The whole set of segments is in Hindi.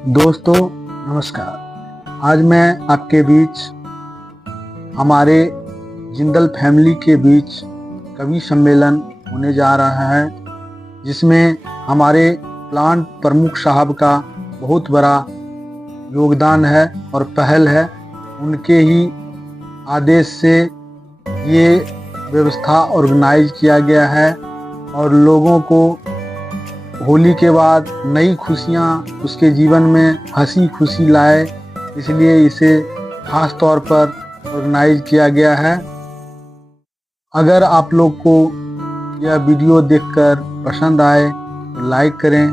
दोस्तों नमस्कार। आज मैं आपके बीच हमारे जिंदल फैमिली के बीच कवि सम्मेलन होने जा रहा है, जिसमें हमारे प्लांट प्रमुख साहब का बहुत बड़ा योगदान है और पहल है। उनके ही आदेश से ये व्यवस्था ऑर्गेनाइज किया गया है और लोगों को होली के बाद नई खुशियाँ उसके जीवन में हंसी खुशी लाए, इसलिए इसे खास तौर पर ऑर्गेनाइज किया गया है। अगर आप लोग को यह वीडियो देखकर पसंद आए तो लाइक करें,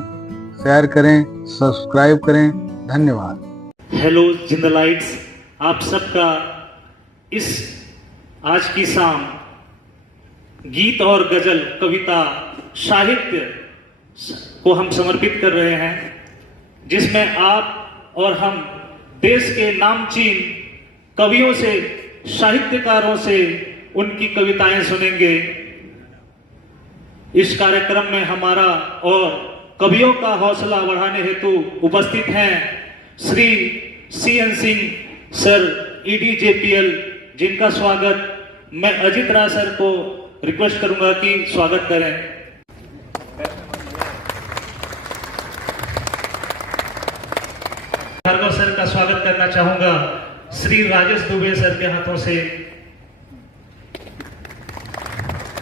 शेयर करें, सब्सक्राइब करें। धन्यवाद। हेलो जिंदलाइट्स, आप सबका इस आज की शाम गीत और गजल, कविता, साहित्य को हम समर्पित कर रहे हैं, जिसमें आप और हम देश के नामचीन कवियों से, साहित्यकारों से उनकी कविताएं सुनेंगे। इस कार्यक्रम में हमारा और कवियों का हौसला बढ़ाने हेतु उपस्थित हैं Shri CN Singh sir, EDJPL, जिनका स्वागत मैं अजित राय सर को रिक्वेस्ट करूंगा कि स्वागत करें। भार्गव सर का स्वागत करना चाहूंगा श्री राजेश दुबे सर के हाथों से।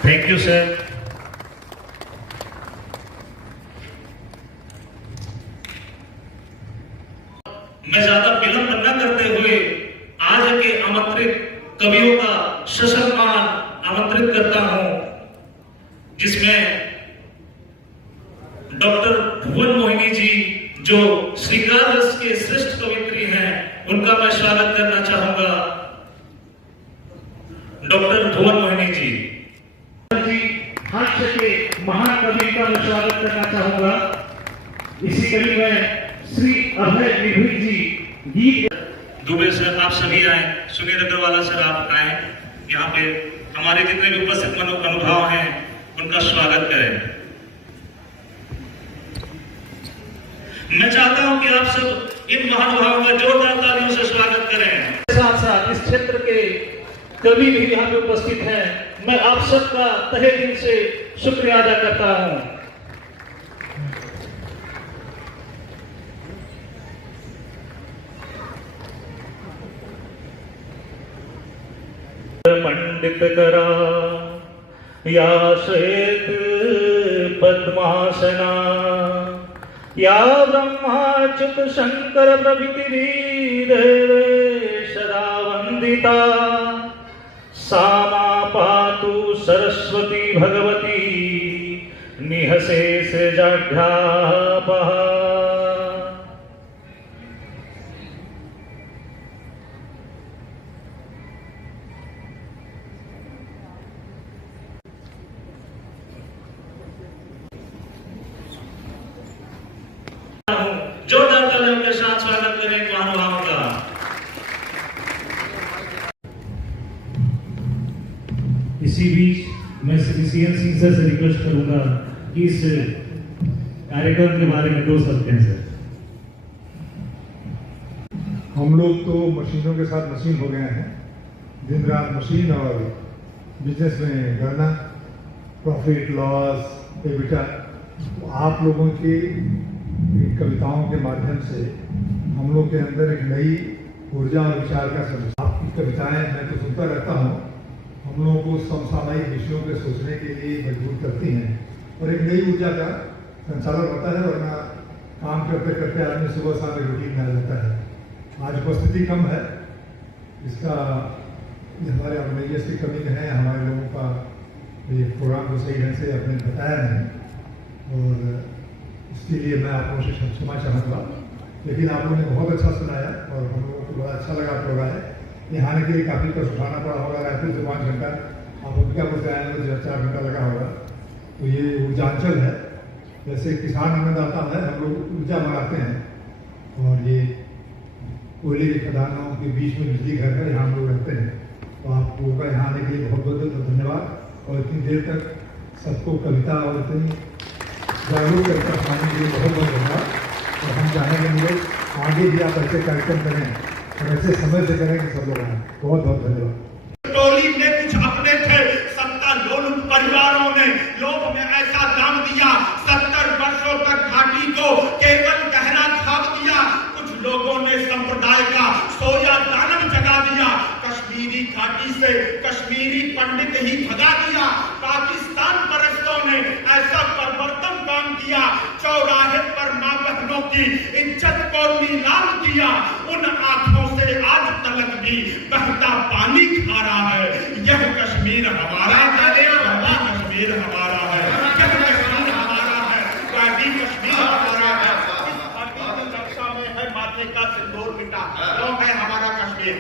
Thank you sir. मैं ज्यादा विलंब न करते हुए आज के आमंत्रित कवियों का ससम्मान आमंत्रित करता हूं, जिसमें डॉक्टर भुवन मोहिनी जी, जो श्रृंगार रस के श्रेष्ठ कवित्री हैं, उनका मैं स्वागत करना चाहूंगा। डॉक्टर भुवन मोहिनी जी हास्य के महान कवि का मैं स्वागत करना चाहूंगा। इसी कड़ी में श्री अभय निर्भीक जी, गीत दुबे सर, आप सभी आए, सुनील अग्रवाला सर आप आए, यहाँ पे हमारे जितने भी उपस्थित अनुभाव हैं उनका स्वागत करें। मैं चाहता हूं कि आप सब इन महानुभावों का जोरदार तालियों से स्वागत करें। साथ साथ इस क्षेत्र के कवि भी यहाँ पे उपस्थित हैं। मैं आप सबका तहे दिल से शुक्रिया अदा करता हूं। मंडित करा या श्वेत पद्मासना, या ब्रह्माच्युत शंकर प्रभृति देवेशरा वंदिता, सामा पातु सरस्वती भगवती निहशेष जाढ्यापहा। जोरदार तालियों के साथ स्वागत करें महानुभावों का। इसी बीच मैं श्री CN सिंह सर से रिक्वेस्ट करूंगा कि इस कार्यक्रम के बारे में 2 शब्द कहें सर। हम लोग तो मशीनों के साथ मशीन हो गए हैं, दिन रात मशीन और बिजनेस में गणना, प्रॉफिट लॉस, एबिटा। आप लोगों की कविताओं के माध्यम से हम लोग के अंदर एक नई ऊर्जा और विचार का संचार। आपकी कविताएं मैं तो सुनता रहता हूँ, हम लोगों को समसामयिक विषयों पे सोचने के लिए मजबूर करती हैं और एक नई ऊर्जा का संचालन होता है, वरना काम करते करते आदमी सुबह शाम रूटीन में आ जाता है। आज उपस्थिति कम है, इसका हमारे अवेयरनेस की कमी है, हमारे लोगों का ये प्रोग्राम को सही ढंग से अपने बताया नहीं, और इसके लिए मैं आप लोगों से क्षमा चाहूँगा। लेकिन आप लोगों ने बहुत अच्छा सुनाया और हम लोगों को बड़ा अच्छा लगा प्रोग्राम। यहाँ आने के लिए काफ़ी कुछ उठाना पड़ा होगा, रायपुर से 5 घंटा, आप अंबिकापुर से आए तो 4 घंटा लगा होगा। तो ये ऊर्जांचल है, जैसे किसान अन्नदाता है, हम लोग ऊर्जा मंगाते हैं और ये कोयले के खदानों के बीच में बिजली घर है, यहाँ हम लोग रहते हैं। तो आप लोगों का यहाँ आने के लिए बहुत बहुत धन्यवाद और इतनी देर तक सबको कविता और इतनी जागरूक करके अपनाने के लिए बहुत बहुत धन्यवाद। और हम चाहेंगे हम लोग आगे भी आप ऐसे कार्यक्रम करें और ऐसे समय से करें कि सब लोग आए। बहुत बहुत धन्यवाद। टोली ने कुछ अपने थे, सत्ता लोलुप परिवारों ने लोभ में ऐसा दाम दिया, 70 वर्षों तक घाटी को केवल गहरा छाप दिया। कुछ लोगों ने संप्रदाय का सोया दानव जगा दिया, कश्मीरी घाटी से कश्मीरी पंडित ही भगा दिया। पाकिस्तान परस्तों ने ऐसा परिवर्तन काम किया, चौराहे पर मां बहनों की इज्जत को नीलाम किया। उन आंखों से आज तलक भी बहता पानी खा रहा है। यह कश्मीर हमारा है, वह कश्मीर हमारा है, यह कश्मीर हमारा है, वह भी कश्मीर हमारा है। इस घाटी की रक्षा में है माथे का सिंदूर मिटा, वो है हमारा कश्मीर।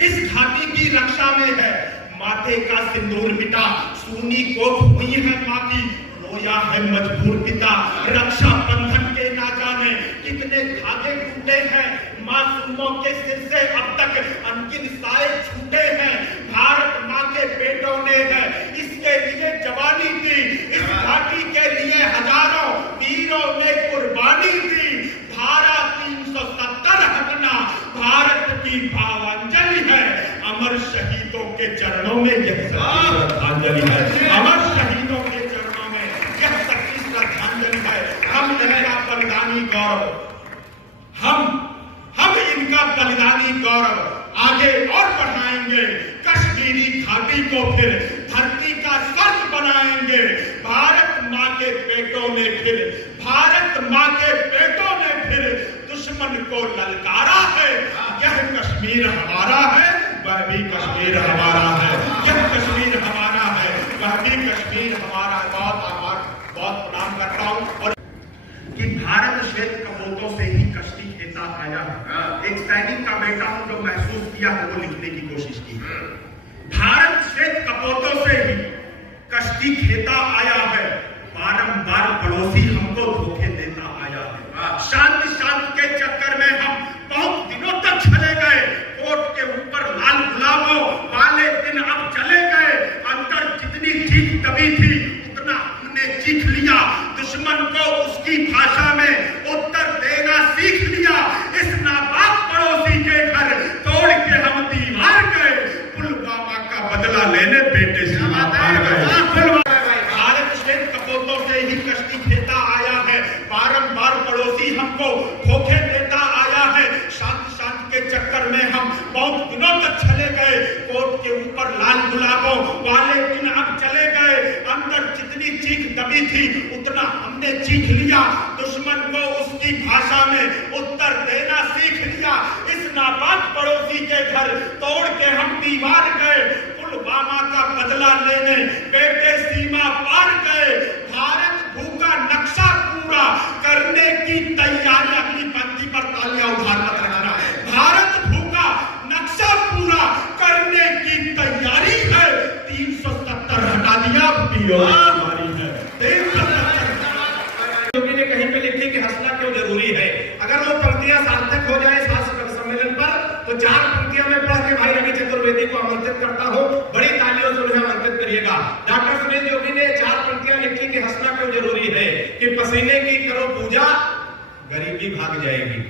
इस घाटी की रक्षा में है माथे का सिंदूर मिटा, सूनी कोख हुई है मां की, रोया है मजबूर पिता। रक्षा बंधन के ना जाने कितने धागे टूटे हैं, मासूमों के सिर से अब तक अनगिन साए छूटे हैं। भारत मां के बेटों ने है इसके लिए जवानी दी, इस घाटी के लिए हजारों वीरों ने कुर्बानी दी। धारा 370 हटना भारत की भावांजलि है, अमर शहीदों के चरणों में यह श्रद्धांजलि है, अमर शहीदों के चरणों में यह सच्ची श्रद्धांजलि है। हम इनका बलिदानी गौरव, हम इनका बलिदानी गौरव आगे और बढ़ाएंगे। कश्मीरी घाटी को फिर धरती का स्वर्ग बनाएंगे। भारत मां के बेटों ने फिर, भारत मां के बेटों ने फिर दुश्मन को ललकारा है। यह कश्मीर हमारा है, वह भी कश्मीर हमारा है, यह कश्मीर हमारा है, वह भी कश्मीर हमारा है। बहुत आभार, बहुत प्रणाम करता हूं। और कि भारत श्वेत कपोतों से ही कश्ती खेता आया है। एक सैनिक का बेटा हूं, जो महसूस किया है वो लिखने की कोशिश की। भारत श्वेत कपोतों से ही कश्ती खेता आया है, बारंबार पड़ोसी हमको धोखे देता आया है। शांति के चक्कर में हम बहुत दिनों तक चले गए, कोर्ट के ऊपर लाल गुलाबों वाले दिन अब चले गए। अंदर जितनी चीख दबी थी उतना हमने चीख लिया, दुश्मन को उसकी भाषा में उत्तर देना सीख लिया। इस नापाक पड़ोसी के घर तोड़ के हम दीवार गए, पुलवामा का बदला लेने बेटे सीमा पार गए। भारत श्वेत कपोतों से ही कश्ती खेता आया है, बारंबार पड़ोसी हमको धोखे देता आया है। शांति के चक्कर में हम बहुत दिनों तक चले गए, कोर्ट के ऊपर लाल गुलाबों वाले दिन अब चले गए। अंदर जितनी चीख दबी थी उतना हमने चीख लिया, दुश्मन को उसकी भाषा में उत्तर देना सीख लिया। इस नापाक पड़ोसी के घर तोड़ के हम दीवार गए, पुलवामा का बदला लेने बेटे सीमा पार गए। भारत भूखा नक्शा पूरा करने की तैयारी, अपनी पंक्ति पर तालियां उधार मत रखना। भारत भूखा नक्शा पूरा करने की तैयारी है, 370 हटा दिया, हमारी है 370। योगी ने कहीं पे लिखी कि हंसना क्यों जरूरी है। अगर वो पंक्तियां सार्थक हो जाए शास्त्र सम्मेलन पर, तो 4 पंक्तियां मैं पढ़ के भाई रवि चतुर्वेदी को आमंत्रित करता हूं, बड़ी तालियों से उन्हें आमंत्रित करिएगा। डॉक्टर सुनील योगी ने 4 पंक्तियां लिखी कि हंसना क्यों जरूरी है, कि पसीने की करो पूजा गरीबी भाग जाएगी,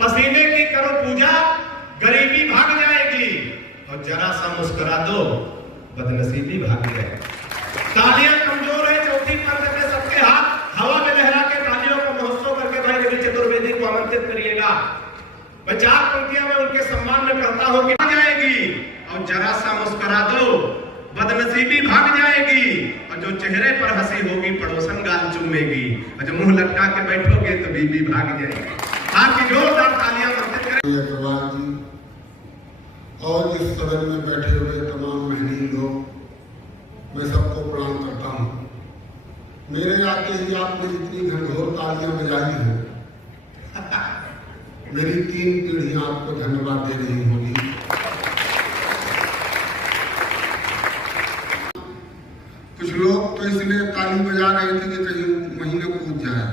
पसीने की करो पूजा गरीबी भाग जाएगी, और जरा सा मुस्कुरा दो बदनसीबी भाग जाएगी। तालियां कमजोर है, चौथी पर करके सबके हाथ हवा में लहरा के तालियों का महोत्सव करके भाई रवि चतुर्वेदी को आमंत्रित करिएगा। मैं 4 पंक्तियां में उनके सम्मान में पढ़ता हूं कि भाग जाएगी, और जरा सा मुस्कुरा दो बदनसीबी भाग जाएगी, और जो चेहरे पर हंसी होगी पड़ोसन गाल चूमेगी, और जो मुंह लटका के बैठोगे तो बीबी भाग जाएगी। आपकी जोरदार तालियां आमंत्रित करें। अग्रवाल जी और इस सदन में बैठे हुए तमाम महनीय लोग, मैं सबको प्रणाम करता हूँ। मेरे आते ही आपने जितनी घनघोर तालियां बजाई हैं, मेरी 3 पीढ़ियां आपको धन्यवाद दे रही होगी। कुछ लोग तो इसलिए ताली बजा रहे थे कि कहीं महीने कूद जाए,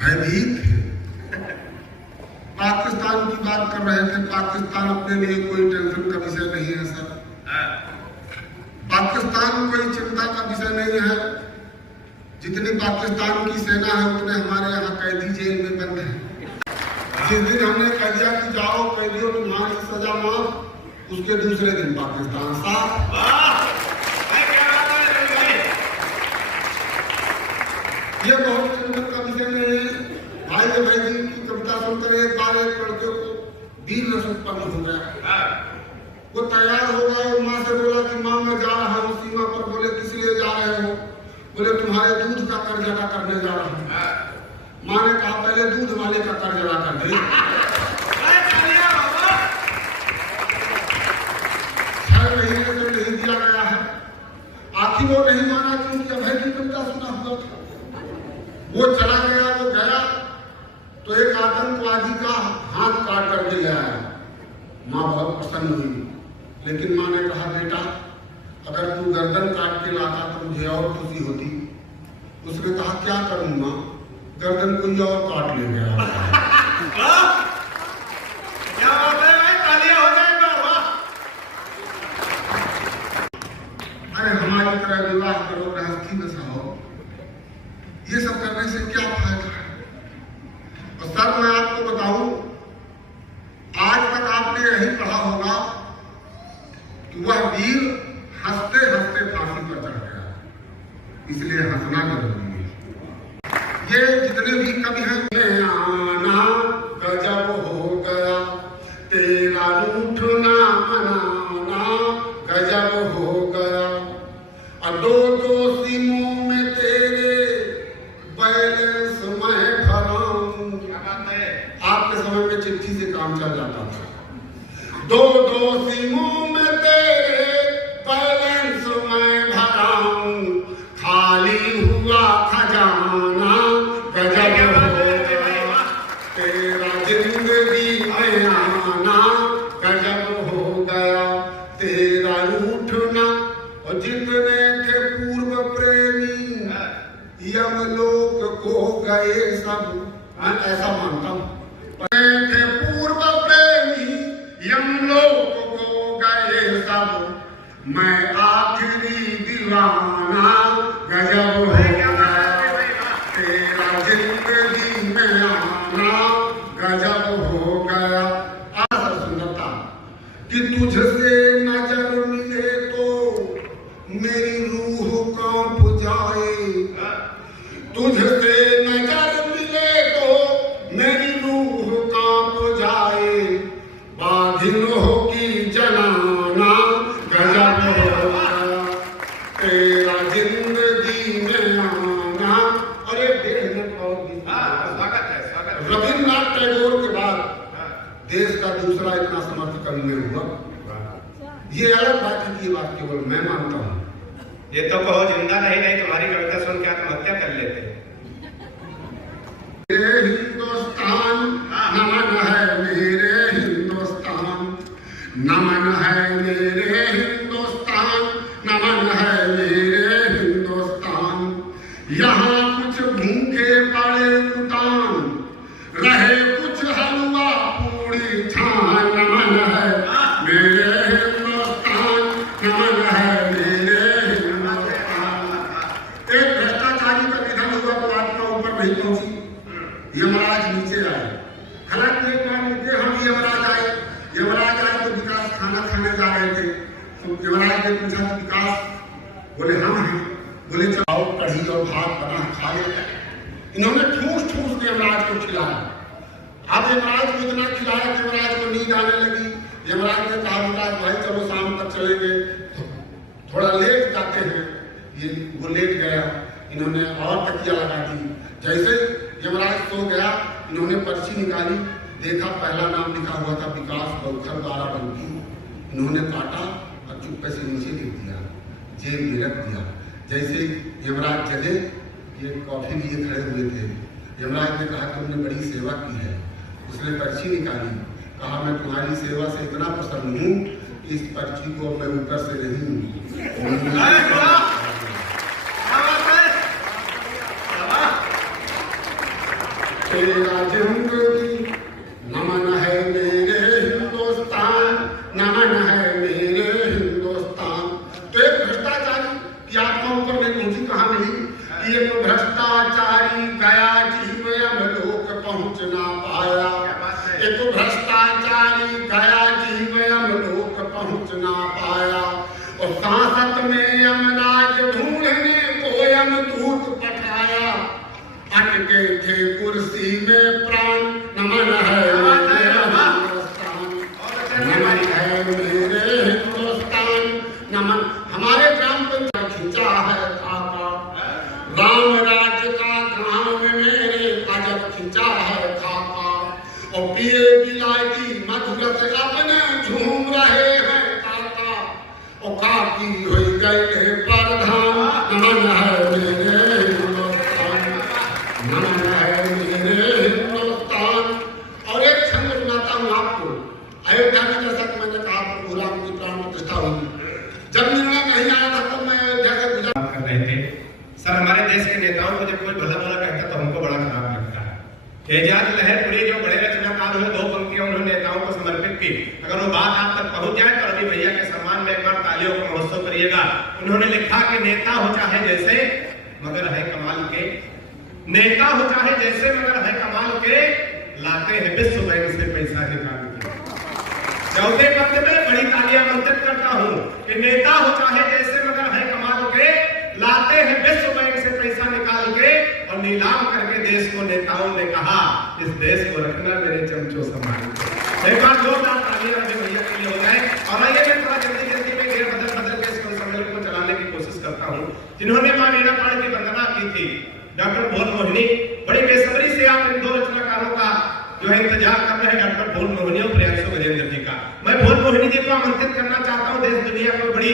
भयभीत थे। पाकिस्तान की बात कर रहे थे, पाकिस्तान अपने लिए कोई टेंशन का विषय नहीं है सर, पाकिस्तान कोई चिंता का विषय नहीं है। जितनी पाकिस्तान की सेना है उतने हमारे यहाँ कैदी जेल में गंध है। जिस दिन हमने कह दिया कि जाओ कैदियों तुम्हारी सजा माफ, उसके दूसरे दिन पाकिस्तान साफ। ये बहुत चिंतन का विषय नहीं है। भाई जी की कविता सुनकर एक बार एक लड़के को वीर रस उत्पन्न हो गया। वो तैयार हो गया, वो माँ से बोला कि माँ मैं जा रहा हूँ सीमा पर। बोले किस लिए जा रहे हो? बोले तुम्हारे दूध का कर्ज अदा करने जा रहा हूँ। माँ ने कहा पहले दूध वाले का कर्ज अदा कर दे। 6 महीने से नहीं दिया गया है। आखिर वो नहीं माना क्योंकि अभय की कविता सुना हुआ था। वो चला गया, वो गया तो एक आतंकवादी का हाथ काट कर दिया है। माँ बहुत प्रसन्न हुई, लेकिन माँ ने कहा बेटा अगर तू गर्दन काट के लाता तो मुझे और खुशी होती। उसने कहा क्या करूं माँ, गर्दन कोई और काट ले गया। क्या बात है भाई, तालियां हो जाएगा। अरे हमारी तरह विवाह करो, गृहस्थी में सहो, ये सब करने से क्या फायदा है? और सर मैं आपको बताऊं, आज तक आपने यही पढ़ा होगा कि वह वीर हंसते हंसते फांसी पर चढ़ गया, इसलिए हंसना जरूरी है। ये जितने भी कवि हैं, आना गजब हो गया तेरा रूठना मनाना गजब हो गया, और 2 सिमों में तेरे बैलेंस मैं भराऊं। आपके समय में चिट्ठी से काम चल जाता था। 2 सिमों में तेरे बैलेंस मैं भराऊं, खाली हुआ खजाना गजब हो गया तेरा जिंदगी में आना गजब हो गया तेरा रूठना। और जितने थे पूर्व प्रेमी यमलोक को गए सब, मैं ऐसा मानता हूँ। थे पूर्व प्रेमी यमलोक को गए सब, मैं आखिरी दीवाना गजब हो गया तेरा जिंदगी में आना गजब हो गया। आसर सुंदरता कि तुझसे नजर मिले तो मेरी रूह कांप जाए, तुझसे नजर मिले तो मेरी रूह कांप जाए, बाधिनों की जनाना गजब हो गया तेरा जिंदगी में आना। अरे रविन्द्रनाथ टैगोर के बाद देश का दूसरा इतना समर्थ कवि में हुआ। ये अलग बात है कि ये बात केवल मैं मानता हूँ। ये तो कहो जिंदा नहीं तुम्हारी कविता सुन के आत्महत्या कर लेते। मेरे हिंदुस्तान नमन है मेरे हिंदुस्तान, नमन है मेरे हिंदुस्तान, नमन है मेरे हिंदुस्तान। यहाँ कुछ भूखे पड़े उतान, रहे कुछ हलवा पूरी छान, नमन है मेरे हिंदुस्तान, नमन है मेरे हिंदुस्तान। एक भ्रष्टाचारी का निधन हुआ तो आत्मा ऊपर नहीं पहुंची, यमराज नीचे आए। हालांकि एक बार नीचे हम यमराज आए तो विकास खाना खाने जा रहे थे, तो यमराज ने पूछा कि विकास? बोले हम हैं। बोले चलाओ कढ़ी और भात बना खा लेते। इन्होंने ठूस ठूस के यमराज को खिलाया। अब यमराज को इतना खिलाया कि यमराज को नींद आने लगी। यमराज ने कहा विकास भाई चलो शाम तक चलेंगे, थोड़ा लेट जाते हैं। वो लेट गया, इन्होंने और तकिया लगा दी। जैसे यमराज सो गया, इन्होंने पर्ची निकाली, देखा पहला नाम लिखा हुआ था विकास बौखर बाराबंकी। इन्होंने काटा और चुप्पे से नीचे लिख दिया, जेब में रख दिया। जैसे यमराज जगे, ये कॉफी लिए खड़े हुए थे। यमराज ने कहा तुमने बड़ी सेवा की है। उसने पर्ची निकाली, कहा मैं तुम्हारी सेवा से इतना प्रसन्न हूँ कि इस पर्ची को मैं ऊपर से नहीं तेरा जिंदगी नमन है मेरे हिंदुस्तान, नमन है मेरे हिंदुस्तान। तो एक भ्रष्टाचारी की आत्मा ऊपर नहीं पहुंची, कहाँ मिली कि एक भ्रष्टाचारी गया जीव यमलोक पहुँच ना पाया। एक भ्रष्टाचारी गया जीव यमलोक पहुँच ना पाया। और सांसद में यमराज ढूंढने को यमदूत पठाया। अटके थे कुर्सी में प्राण, नमन है मेरे हिंदुस्तान, नमन है मेरे हिंदुस्तान, नमन। हमारे ग्राम पंचायत खींचा है खाका, राम राज्य का ग्राम मेरे अजब खींचा है खाका। और पिए बिलायती मधुरस अपने झूम रहे हैं काका। और काकी हुई गए प्रधान, नमन है मेरे हिंदुस्तान, नमन है मेरे हिंदुस्तान। और एक छंद सुनाता हूँ आपको। अयोध्या में जैसा कि मैंने कहा प्रभु राम की प्राण प्रतिष्ठा हुई, जब निर्णय नहीं आया था तब मैं अयोध्या से गुजर कर रहे थे। सर, हमारे देश के नेताओं को जब कोई भला भला कहता तो हमको बड़ा खराब लगता है। एजाज लहरपुरी जो बड़े रचनाकार हुए, 2 पंक्तियां उन्होंने नेताओं को समर्पित की। अगर वो बात आप तक पहुंच जाए तो रवि भैया के सम्मान में एक बार तालियों का महोत्सव करिएगा। उन्होंने लिखा कि नेता हो चाहे जैसे मगर है कमाल के, नेता हो चाहे जैसे मगर है कमाल के, लाते हैं विश्व बैंक से पैसा निकाल के। चौथे पद में बड़ी तालियां आमंत्रित करता हूं कि नेता हो चाहे जैसे मगर है कमाल के, लाते हैं विश्व बैंक से पैसा निकाल के। और नीलाम करके देश को नेताओं ने कहा, इस देश को रखना मेरे चमचों संभाल के। एक बार जोरदार तालियां रवि भैया के लिए हो जाए। और आइए मैं थोड़ा जल्दी जल्दी में घेर बदल बदल के इस सम्मेलन को चलाने की कोशिश करता हूं। जिन्होंने मां मीरा पाल की वंदना की थी, डॉक्टर भोल मोहिनी, बड़ी बेसब्री से आप इन 2 रचनाकारों का जो है इंतजार कर रहे हैं, डॉक्टर भोल मोहिनी और प्रियांशु गजेंद्र जी का। मैं भोल मोहिनी जी को आमंत्रित करना चाहता हूं। देश दुनिया में बड़ी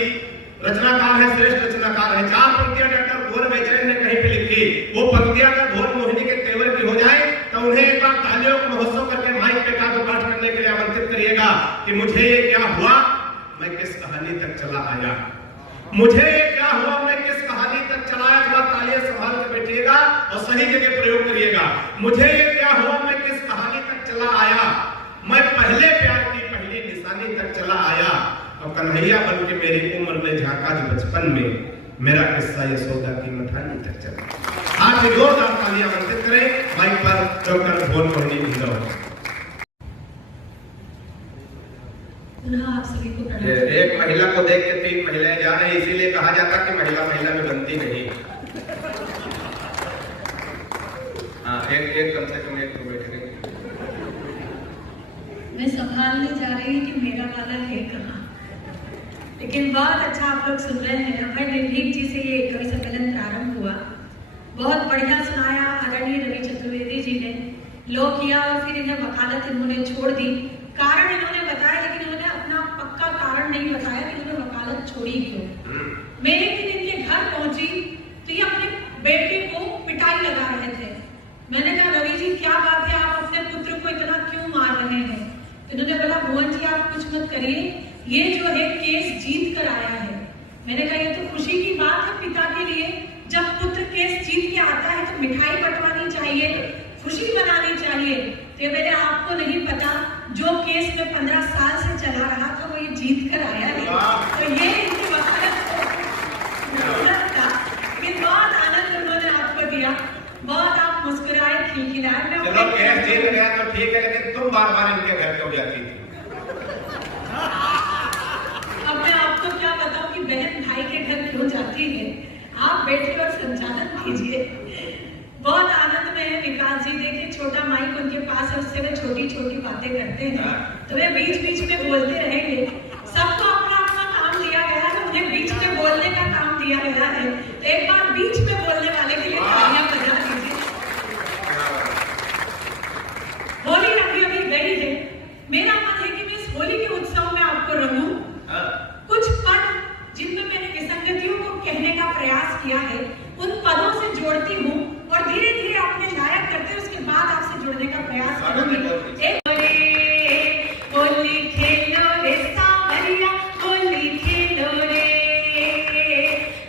रचनाकार है, श्रेष्ठ रचनाकार है। 4 पंक्तियां डॉक्टर भोल बेचैन ने कहीं पे लिखी। वो पंक्तियां अगर भोल मोहिनी के तेवर की हो जाए तो उन्हें एक बार तालियों का महोत्सव करके माइक पे काव्य पाठ करने के लिए आमंत्रित करिएगा कि मुझे ये क्या हुआ, मैं किस कहानी तक चला आया। मुझे ये क्या हुआ, मैं किस कहानी तक चला आया। थोड़ा तालियां संभाल के बैठिएगा और सही जगह प्रयोग करिएगा। मुझे ये क्या हुआ, मैं किस कहानी तक चला आया, मैं पहले प्यार की पहली निशानी तक चला आया। और कन्हैया बन के मेरी उम्र में झांका जो बचपन में, मेरा किस्सा यशोदा की मठानी तक चला। आज जोरदार तालियां आमंत्रित करें माइक पर डॉक्टर भोल मोहिनी भिंडो। आप सभी को प्रणाम। एक महिला को देख के 3 महिलाएं जा रही, इसीलिए कहा जाता कि महिला महिला में बनती नहीं। हाँ, एक कम से कम एक तो बैठ गई। मैं संभालने जा रही हूँ कि मेरा वाला है कहाँ, लेकिन बहुत अच्छा आप लोग सुन रहे हैं। अभय निर्भीक जी से ये कवि सम्मेलन प्रारंभ हुआ, बहुत बढ़िया सुनाया आदरणीय रवि चतुर्वेदी जी ने। लो किया और फिर इन्हें वकालत इन्होंने छोड़ दी। कारण इन्होंने बताया, लेकिन इन्होंने अपना पक्का कारण नहीं बताया कि इन्होंने वकालत छोड़ी क्यों। मैं एक दिन इनके घर पहुंची तो ये अपने बेटे को पिटाई लगा रहे थे। मैंने कहा रवि जी क्या बात है, आप अपने पुत्र को इतना क्यों मार रहे हैं। इन्होंने बोला भुवन जी आप कुछ मत करिए, ये जो है केस जीत कर आया है। मैंने कहा ये तो खुशी की बात है पिता के लिए, जब पुत्र केस जीत के आता है तो मिठाई बंटवानी चाहिए, खुशी मनानी चाहिए। तो मेरे आपको नहीं पता, जो केस में 15 साल से चला रहा था वो ये जीत कर आया है। तो ये इनकी वकालत था, बहुत आनंद उन्होंने आपको दिया, बहुत आप मुस्कुराए खिलखिलाए। चलो केस जीत गया तो ठीक है, लेकिन तुम बार बार इनके घर क्यों जाती थी? अब मैं आपको क्या बताऊं कि बहन भाई के घर क्यों जाती है। आप बैठिए और संचालन कीजिए। बहुत आनंद में है विकास जी, देखिए छोटा माइक उनके पास है, उससे वे छोटी छोटी बातें करते हैं तो वे बीच बीच में बोलते रहेंगे। सबको अपना अपना काम दिया गया है, उन्हें बीच में बोलने का काम दिया गया है। एक बार बीच में बोलने वाले के लिए तालियां बजा दीजिए। होली अभी अभी गई है, मेरा मन है कि मैं इस होली के उत्सव में आपको रंगूं। कुछ पद जिनमें मैंने विसंगतियों को कहने का प्रयास किया है, उन पदों से जोड़ती हूँ और धीरे धीरे अपने लायक करते हैं, उसके बाद आपसे जुड़ने का प्रयास करूंगी। एक होली खेलो रे सांवरिया, होली खेलो रे,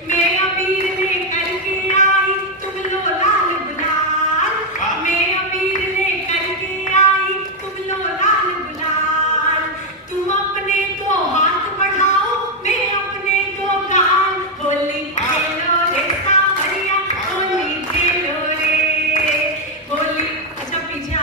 मैं अबीर लेकर के आई, तुम लो लाल गुलाल, मैं अबीर लेकर के आई, तुम लो लाल गुलाल, तुम अपने 2 हाथ बढ़ाओ, मैं अपने 2 गाल, होली खेलो रे सांवरिया, होली खेलो रे, होली। अच्छा पीछे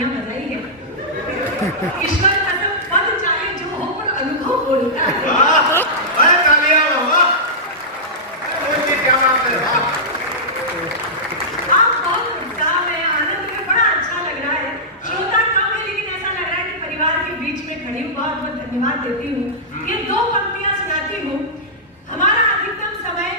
तालियां बजाई है। ईश्वर कसम पद चाहे जो हो पर अनुभव बोलता है। अरे तालियां बाबा, क्या बात है। आप बहुत उत्साह में, आनंद में, बड़ा अच्छा लग रहा है। श्रोता कम है लेकिन ऐसा लग रहा है कि परिवार के बीच में खड़ी हूँ। बहुत बहुत धन्यवाद देती हूँ। ये 2 पंक्तियां सुनाती हूँ। हमारा अधिकतम समय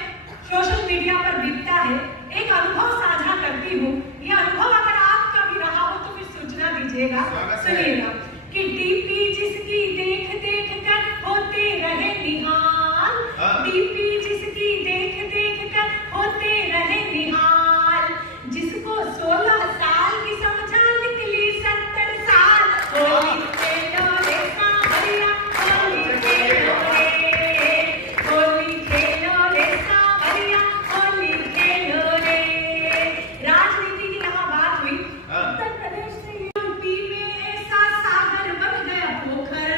सोशल मीडिया पर बीतता है। एक अनुभव साझा करती हूँ। ये अनुभव अगर आपका भी रहा हो तो फिर सूचना दीजिएगा। सुनिएगा कि डीपी जिसकी देख देख कर होते रहे निहाल, डीपी जिसकी देख देख कर होते रहे निहाल, जिसको 16 साल की समझा निकली 70 साल। होली खेलो रे सांवरिया, होली खेलो रे, होली खेलो रे सांवरिया, होली खेलो रे। राजनीति की यहाँ बात हुई। उत्तर प्रदेश से यूपी में ऐसा सागर बन गया पोखर,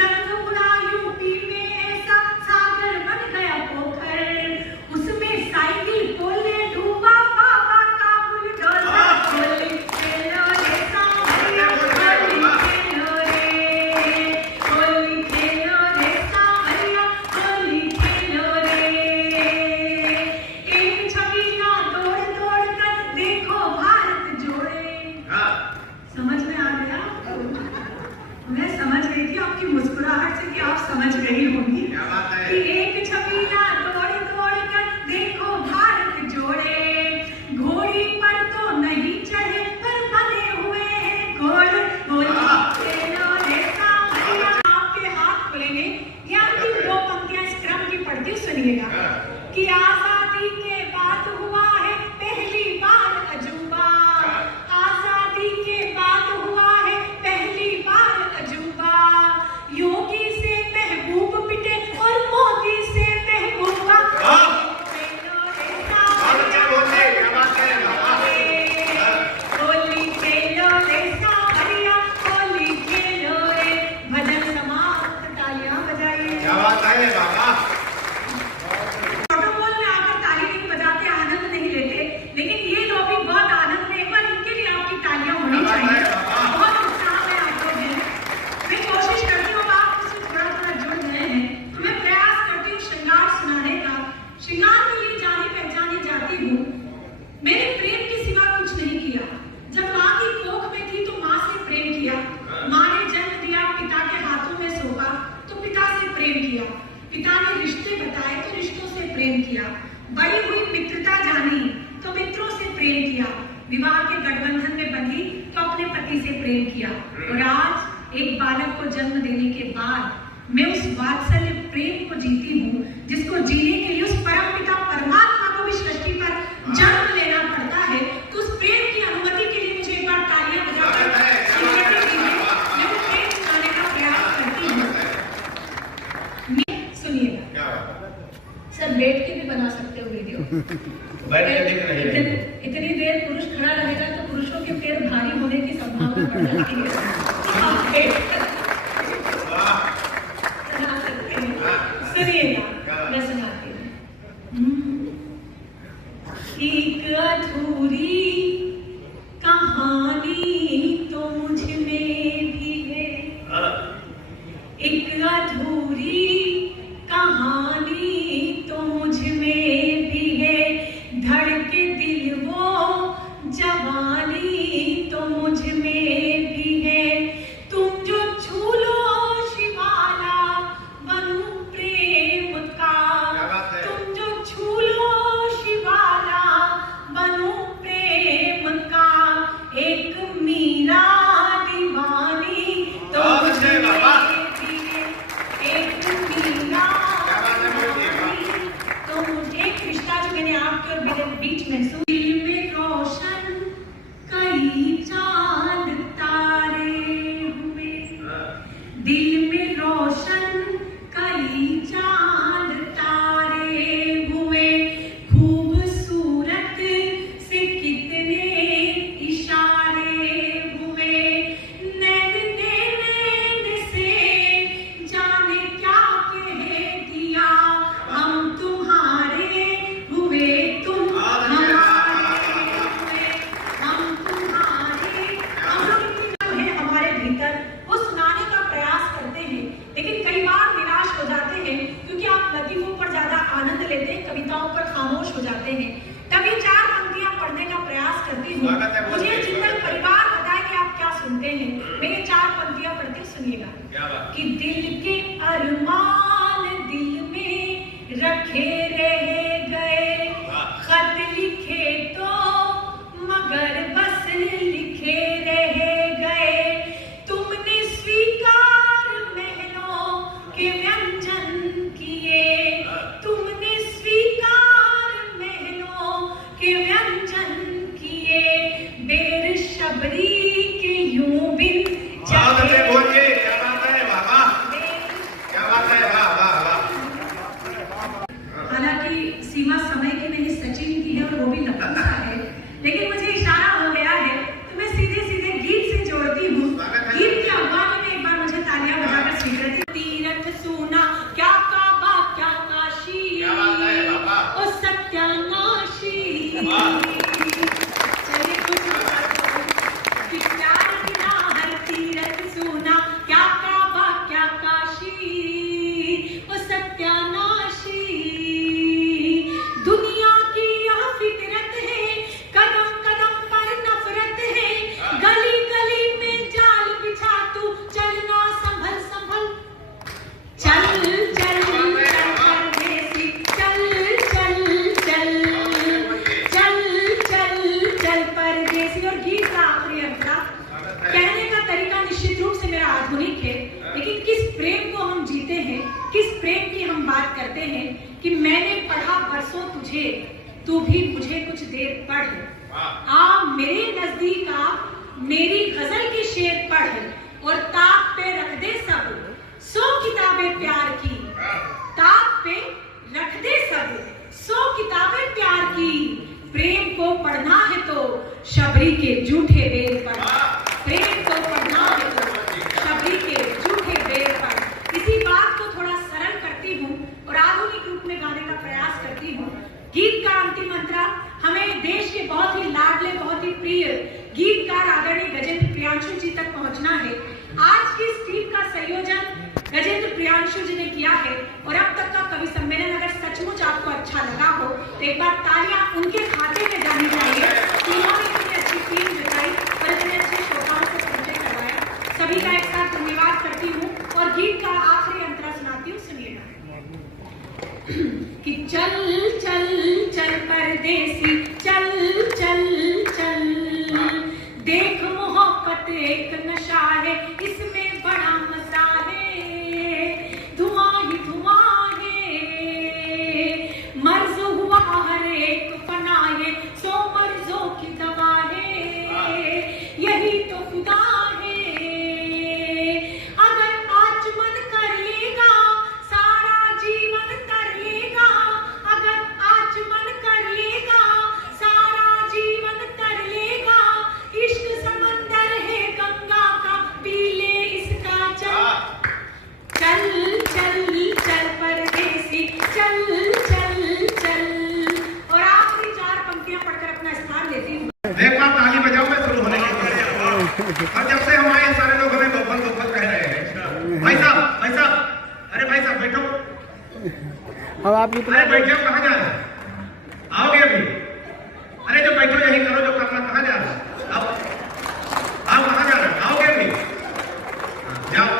रंग उड़ा यूपी में ऐसा सागर बन गया पोखर, उसमें साइकिल कोले डूबा बाबा का बुलडोजर। होली खेलो रे सांवरिया, होली खेलो रे, होली खेलो रे सांवरिया, होली खेलो रे। एक छबीला दौड़ दौड़ कर देखो भारत जोड़े। समझ में आ गया? मैं समझ गई थी आपकी मुस्कुराहट से कि आप समझ गई होंगी क्या बात है। कि एक छबीला दौड़ दौड़ कर देखो भारत जोड़े, घोड़ी पर तो नहीं चढ़े पर बने हुए हैं घोड़े। होली खेलो रे सांवरिया। आपके हाथ खुलेंगे। यहाँ की 2 पंक्तियां इस क्रम की पढ़ती हूँ, सुनिएगा कि आजादी के बाद हुआ है पहली बार अजूबा, आजादी के बाद हुआ है पहली बार अजूबा, योगी से महबूब पिटे और मोदी से महबूबा। खेलो रे सांवरिया, क्या बात है बाबा। होली खेलो रे सांवरिया, होली खेलो रे। भजन समाप्त, तालियां बजाइए। क्या बात है बाबा। प्रोटोकॉल में आकर ताली नहीं बजाते, आनंद नहीं लेते, लेकिन ये लोग भी बहुत आनंद में। एक बार इनके लिए आपकी तालियां होनी चाहिए। बहुत उत्साह में आप लोग हैं। मैं कोशिश करती हूँ, आप मुझसे थोड़ा थोड़ा जुड़ गए हैं तो मैं प्रयास करती हूँ श्रृंगार सुनाने का। श्रृंगार के लिए जानी पहचानी जाती हूँ। मैंने प्रेम के सिवा कुछ नहीं किया। जब माँ की कोख में थी तो माँ से प्रेम किया। माँ ने जन्म दिया, पिता के हाथों में सौंपा तो पिता से प्रेम किया। पिता ने रिश्ते बताए तो रिश्तों से प्रेम किया। बड़ी हुई मित्रता जानी तो मित्रों से प्रेम किया। विवाह के गठबंधन में बंधी तो अपने पति से प्रेम किया। और आज एक बालक को जन्म देने के बाद मैं उस वात्सल्य प्रेम को जीती हूँ जिसको जीने के लिए उस परम पिता परमात्मा को भी सृष्टि पर जन्म लेना पड़ता है। तो उस प्रेम की अनुमति के लिए मुझे एक बार तालियां बजाकर स्वीकृति दीजिए। मैं वो प्रेम सुनाने का प्रयास करती हूँ। सुनिएगा क्या बात सर, बैठ के भी बना सकते हो वीडियो। बैठ के दिख रही है। इतनी देर पुरुष खड़ा रहेगा तो पुरुषों के पैर भारी होने की संभावना बढ़ जाती है। आप बैठ कर बना सकते हैं। सुनिएगा, मैं सुनाती हूँ। एक अधूरी कहानी तो मुझ में भी है, एक अधूरी कहानी तो मुझ में भी है, धड़के दिल वो जवानी तो मुझ में भी है, शबरी के यूं बिन बहुत अच्छे बोलिए, क्या बात है, वाह वाह, क्या बात है, वाह वाह वाह। हालांकि सीमा समय की नहीं सचिन की है और वो भी नपुंसक है, लेकिन मुझे इशारा हो गया है तो मैं सीधे सीधे गीत से जोड़ती हूँ। गीत की अगवानी में एक बार मुझे तालियां बजाकर स्वीकृति। तीरथ सोना क्या काबा क्या काशी, क्या बात है, बाबा। ओ सत्यानाशी, चले कुछ कि प्यार बिना हर तीरथ सोना क्या काबा क्या काशी, ओ सत्यानाशी। दुनिया की यह फितरत है, कदम कदम पर नफरत है, गली गली में जाल बिछा तू चलना संभल संभल। चल चल चल परदेसी, चल चल चल चल चल चल परदेसी। और गीत का आखिरी अंतरा कहने का तरीका निश्चित रूप से मेरा आधुनिक है, लेकिन किस प्रेम को हम जीते हैं, किस प्रेम की हम बात करते हैं कि मैंने पढ़ा बरसों तुझे, तू भी मुझे कुछ देर पढ़। आ मेरे नजदीक आ, मेरी गजल के शेर पढ़ और ताक पे रख दे सब 100 किताबें प्यार की, ताक पे रख दे सब 100 किताबें प्यार की। प्रेम को पढ़ना है तो शबरी के झूठे बेर पर, प्रेम को पढ़ना है तो शबरी के झूठे बेर पर। इसी बात को थोड़ा सरल करती हूँ और आधुनिक रूप में गाने का प्रयास करती हूँ। गीत का अंतिम मंत्रा हमें देश के बहुत ही लाडले, बहुत ही प्रिय गीतकार आदरणीय गजेंद्र प्रियांशु जी तक पहुंचना है। आज की इस टीम का संयोजन गजेंद्र प्रियांशु जी ने किया है और अब तक का कवि सम्मेलन अगर सचमुच आपको अच्छा लगा हो तो एक बार तालियां उनके खाते में जानी चाहिए। उन्होंने इतनी अच्छी टीम जुटाई और इतने अच्छे श्रोताओं से परिचय करवाया। सभी का एक साथ धन्यवाद करती हूँ और गीत का आखिरी अंतरा सुनाती हूँ, सुनिएगा। कि चल चल चल परदेसी, चल चल चल, देख मोहब्बत एक नशा है, इसमें बड़ा मजा है, धुआं ही धुआं है, मर्ज हुआ हर एक फना है, 100 मर्जों की दवा है, यही तो खुदा है। अगर आज मन कर लेगा सारा जीवन कर लेगा, अगर आज मन कर लेगा सारा जीवन कर लेगा, इश्क समंदर है गंगा का, पी ले इसका चल चल चल परदेसी, चल चल चल। और आखिरी 4 पंक्तियां पढ़कर अपना स्थान लेती हूँ। एक बार ताली बजाओ, मैं शुरू होने की। और जब से हमारे सारे लोग हमें दोपहर दोपहर कह रहे हैं, भाई साहब, अरे भाई साहब बैठो। अब आप अरे बैठे हो, कहाँ जा रहे हैं? आओगे अभी? अरे जो बैठो यही करो जो करना, कहाँ जा रहे हैं? आओ कहाँ जा रहे हैं? आओगे अभी? जाओ।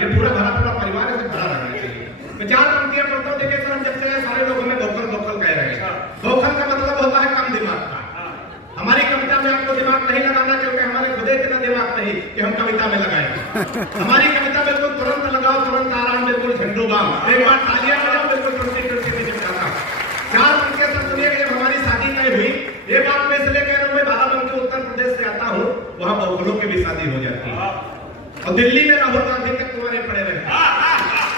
ये पूरा भरा परिवार है, भरा रहना चाहिए। मैं 4 पंक्तियां पढ़ता हूँ। देखिए सर, हम जब से सारे लोग हमें दोखल कह रहे हैं। दोखल का मतलब होता है कम दिमाग का। हमारी कविता में आपको दिमाग नहीं लगाना, क्योंकि हमारे खुद इतना दिमाग नहीं कि हम कविता में लगाएं। हमारी कविता में तो तुरंत लगाओ, तुरंत आराम, बिल्कुल झंडू बाम। एक बार तालियां बजाओ, बिल्कुल तुरंत में निपटाना। 4 पंक्तियां सब सुनिए। जब हमारी शादी तय हुई, ये बात मैं इसलिए कह रहा हूँ, मैं बाराबंकी उत्तर प्रदेश से आता हूँ, वहाँ बहुलों की भी शादी हो जाती है और दिल्ली में राहुल गांधी तक तुम्हारे पड़े रहे।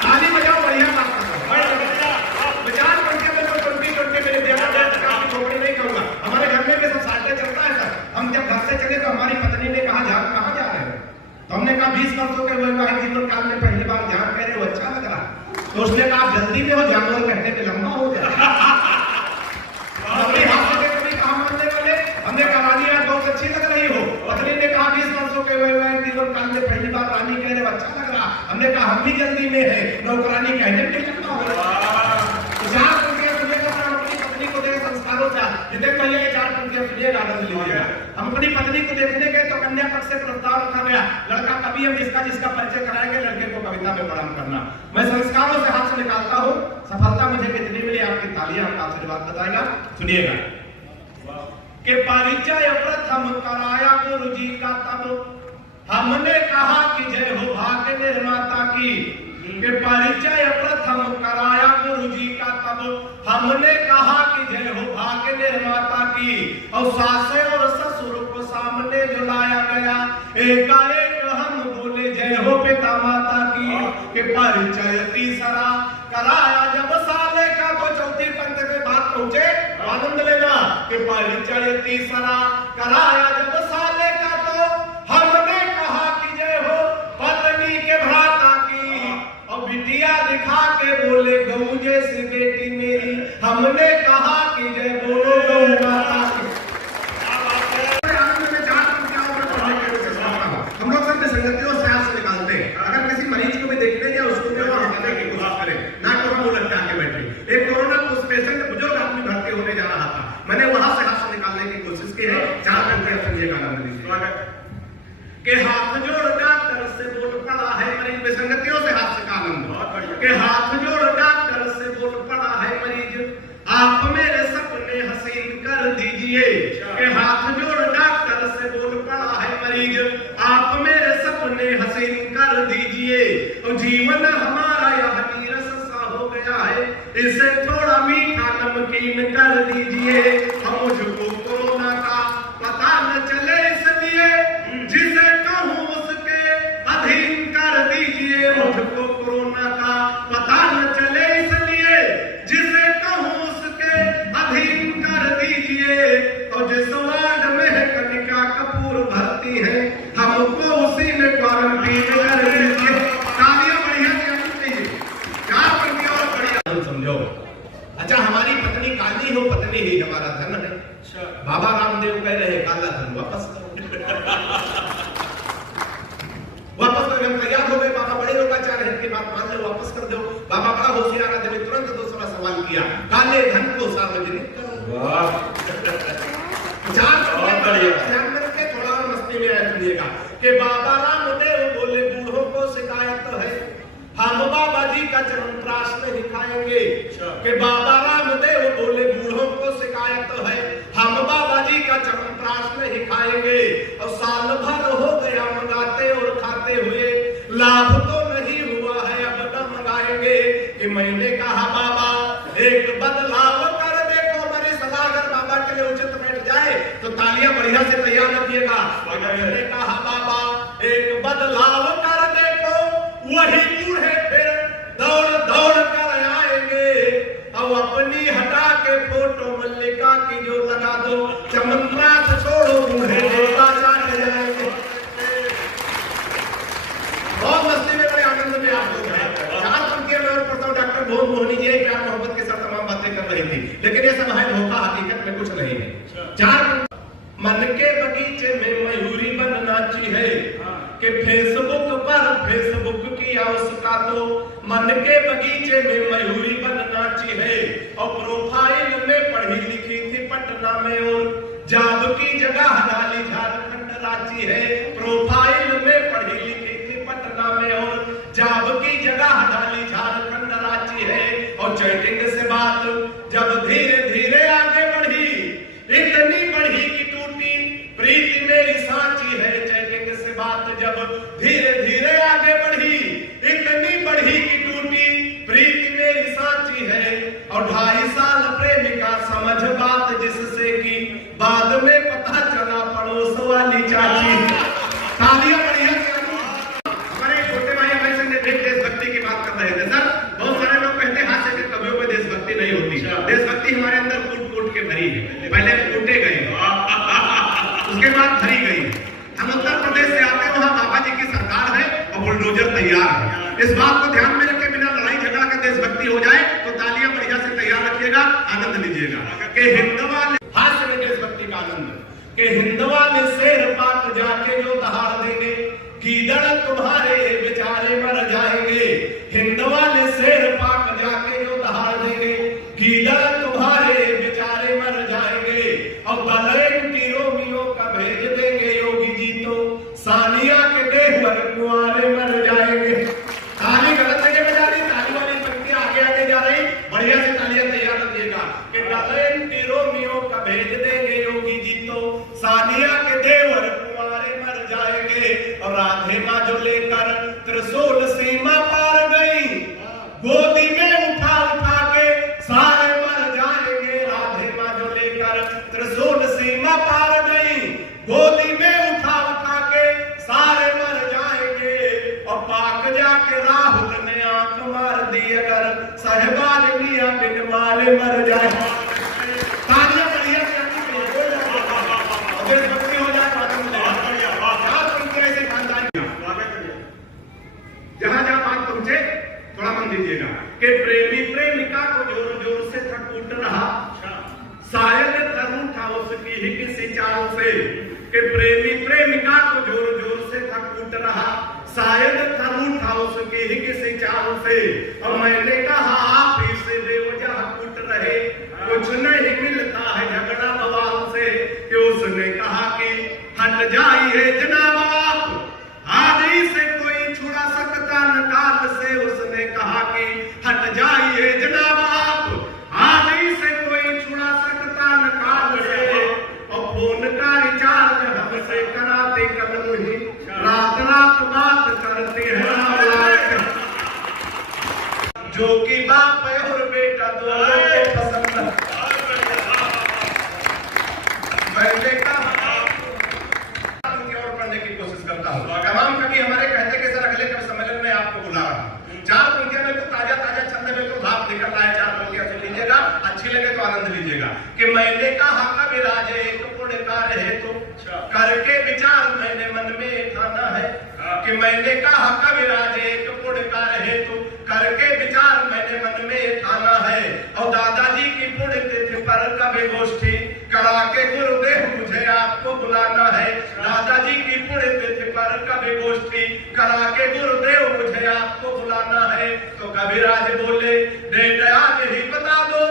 ताली बजाओ, बढ़िया बात करो। 4 पंक्तियां में तो 20 मेरे देवता खोपड़ी नहीं कहूंगा। हमारे घर में भी सब साथ चलता है सर। हम जब घर से चले तो हमारी पत्नी ने कहा जान कहाँ जा रहे हो, तो हमने कहा 20 वर्षों के वैवाहिक जीवन काल में पहली बार जान कह रहे हो, अच्छा लग रहा। तो उसने कहा आप जल्दी में हो, जानवर कहने पे लंबा हो जाए। अपने हाथ से कभी कहा मानने वाले, हमने कहा रानी यार बहुत अच्छी लग रही हो। पत्नी ने कहा 20 वर्षों के वैवाहिक जीवन काल में पहली बार रानी कह रहे हो, अच्छा लग रहा। हमने कहा हम भी जल्दी में है, नौकरानी कहने पे लंबा हो रहा। 4 पंक्तियां सुनिएगा सर, अपनी पत्नी को देख संस्कारों से। जितने पहले ये 4 पंक्तियां सुनिएगा, आनंद लीजिएगा। हम अपनी पत्नी को देखने गए तो कन्या पक्ष से प्रस्ताव रखा गया, लड़का कभी हम जिसका परिचय कराएंगे, लड़के को कविता में प्रणाम करना। मैं संस्कारों से हाथ से निकालता हूँ। सफलता मुझे कितनी मिली, आपकी तालियां आपका आशीर्वाद बताएगा। सुनिएगा कि परिचय प्रथम कराया गुरु जी का, तब हमने कहा कि जय हो भाग्य निर्माता की। कि परिचय प्रथम कराया गुरु जी का, तब हमने कहा कि जय हो भाग्य निर्माता की। और सास और ससुर को सामने जो लाया, एकाएक हम बोले जय हो पिता माता की, के परिचय तीसरा कराया जब साले का, तो चौथी पंक्ति के बाद पहुंचे आनंद लेना, के परिचय तीसरा कराया जब साले का, तो हमने कहा कि जय हो पत्नी के भ्राता की, और बिटिया दिखा के बोले गऊ जैसी बेटी मेरी, हमने कहा कि जय बोलो गऊ माता की। हम लोग सब संगतियों से हाथ से निकालते हैं, अगर किसी मरीज को भी देखने या उसको भी हटाने की कोशिश करें, ना तो हम उलट आके बैठे। एक कोरोना को पेशेंट बुजुर्ग आदमी भर्ती होने जा रहा था, मैंने वहां से हाथ से निकालने की कोशिश की है, जहां पर सुनिए गाना के हाथ जोड़ डॉक्टर से बोल पड़ा है मरीज, में संगतियों से हाथ से का आनंद, के हाथ जोड़ डॉक्टर से बोल पड़ा है मरीज, आप मेरे सपने हसीन कर दीजिए, के हाथ जोड़ डॉक्टर से बोल पड़ा है मरीज, आप मेरे सपने हसीन कर दीजिए, और जीवन हमारा यह नीरस सा हो गया है, इसे थोड़ा मीठा नमकीन कर दीजिए, हम मुझको कोरोना का पता न चले इसलिए जिसे कहूं उसके अधीन कर दीजिए, मुझको कोरोना का पता न चले इसलिए जिसे कहूं उसके अधीन कर दीजिए, और जिस वार्ड में कनिका कपूर भर्ती है हमको उसी में क्वारंटीन कर दीजिए। तालियां बढ़िया चाहिए, चार पंक्तियां और बढ़िया समझो। अच्छा, हमारी पत्नी काली हो, पत्नी ही हमारा धन है। बाबा रामदेव कह रहे काला धन वापस करो। वापस कर, हम तैयार हो गए, बाबा बड़े लोकाचार है, की बात मान लो, वापस कर दो। बाबा बड़ा होशियार आदमी, तुरंत दूसरा सवाल किया, काले धन को सार्वजनिक करो। वाह, ध्यान में रखे, थोड़ा और मस्ती में आया सुनिएगा, कि बाबा रामदेव बोले बूढ़ों को शिकायत है, हम बाबा जी का चरणप्राश नहीं खाएंगे, कि बाबा रामदेव बोले बूढ़ों को शिकायत है, हम बाबा जी का चरणप्राश नहीं खाएंगे, और साल भर हो गया मंगाते और खाते हुए, लाभ तो नहीं हुआ है, अब न मंगाएंगे, कि मैंने कहा बाबा एक बदलाव कर देखो, मेरी सलाह अगर बाबा के लिए उचित बैठ जाए तो तालियां बढ़िया से तैयार रखिएगा। मैंने कहा बाबा एक बदलाव कर देखो, वही बूढ़े फिर दौड़ दौड़ कर आएंगे, और अपनी हटा के फोटो मल्लिका की जो लगा दो, चमत्कार छोड़ो बूढ़े जाने जाएंगे। बहुत मस्ती में, बड़े आनंद में आप लोग हैं। चार पंक्तियां मैं और पढ़ता हूं, डॉक्टर भोर मोहनी जी प्यार मोहब्बत के साथ तमाम बातें कर रही थी, लेकिन ये सब है धोखा, हकीकत में कुछ नहीं है। चार, मन के बगीचे में मयूरी बन नाची है, कि फेसबुक पर फेसबुक किया उसका तो, मन के बगीचे में मयूरी बन नाची है, और प्रोफाइल में पढ़ी लिखी थी पटना में, और जॉब की जगह डाली झारखंड रांची है, प्रोफाइल में पढ़ी लिखी थी पटना में, और जॉब की जगह डाली झारखंड रांची है, और चैटिंग से बात जब धीरे धीरे आगे बढ़ी, इतनी बढ़ी कि टूटी प्रीति मेरी सांची है, चैटिंग से बात जब धीरे धीरे आगे बढ़ी, इतनी बढ़ी कि टूटी प्रीति मेरी सांची है, और 2.5 साल प्रेमिका समझ बात जिससे की बाद में पता चला पड़ोस वाली चाची। तालियां बढ़िया से। हमारे छोटे भाई हमारे संग देशभक्ति की बात कर रहे थे सर, बहुत सारे लोग कहते हैं हास्य के कवियों में देशभक्ति नहीं होती, देशभक्ति हमारे अंदर कूट कूट के भरी है, पहले कूटे गए उसके बाद भरी गई। हम उत्तर प्रदेश से आते हैं, वहां बाबा जी की सरकार है और बुलडोजर तैयार है। इस बात को ध्यान में रखे, बिना लड़ाई झगड़ा के देशभक्ति हो जाए तो तालियां बढ़िया से तैयार रखिएगा, आनंद लीजिएगा। कि हिंदवा ने हास्य में देशभक्ति का आनंद, कि हिंदवा ने शेर पाक जाके जो दहाड़ देंगे, गीदड़ तुम्हारे बेचारे मर जाएंगे, हिंदवा ने शेर पाक जाके जो दहाड़ देंगे, गीदड़ तुम्हारे बेचारे मर जाएंगे, और बलरेन की रोमियो का भेज देंगे योगी जी, तो सानिया के देवर कुंवारे मर जाएंगे। ताली गलत जगह बजा रही, ताली वाली पंक्ति आगे आगे जा रही, बढ़िया से तालियां तैयार रखिएगा, कि बलरेन की रोमियो का भेज देंगे योगी जी, तो सानिया के देवर मैं मर जाए। तालियां बढ़िया से आती है, और देशभक्ति हो जाए तो आनंद लेगा। चार पंक्तियां ऐसे खानदान की। जहां जहां बात पहुंचे थोड़ा मन दीजिएगा कि प्रेमी प्रेमिका को जोर जोर से था कूट रहा, शायद कर उठा उसकी ही किसी चाल से। कि प्रेमी प्रेमिका को जोर जोर से था कूट रहा, शायद कर उठा उसकी ही किसी चाल से। और मैंने कहा आप ही से बेवजह कूट रहे, कुछ नहीं मिलता है झगड़ा बवाल से। कि उसने कहा कि हट जाइए जनाब आप, आज ही से कोई छुड़ा सकता न काल से। उसने कहा कि हट जाइए जनाब आप, आज ही से कोई छुड़ा सकता न काल से। और फोन का रिचार्ज हमसे कराते कल मुही, रात रात बात करते हैं। जो कि बाप और बेटा दोनों के पसंद। मैंने कहा और पढ़ने की कोशिश करता हूँ। तमाम कवि हमारे कहते के सर अगले कवि सम्मेलन में आपको बुला रहा हूँ। चार पंक्तियां में तो ताजा ताजा छंद में तो भाव निकल रहा है। चार पंक्तियां सुन लीजिएगा, अच्छी लगे तो आनंद लीजिएगा। कि मैंने कहा कवि राजे एक पुण्यकार है तो करके विचार मैंने मन में ठाना है। कि मैंने कहा कवि राजे एक पुण्यकार है तो करके विचार मैंने मन में ठाना है। और दादाजी की पुण्यतिथि पर कवि गोष्ठी करा के गुरुदेव मुझे आपको बुलाना है। दादाजी की पुण्यतिथि पर कवि गोष्ठी करा के गुरुदेव मुझे आपको बुलाना है। तो कविराज बोले डेट आज ही बता दो,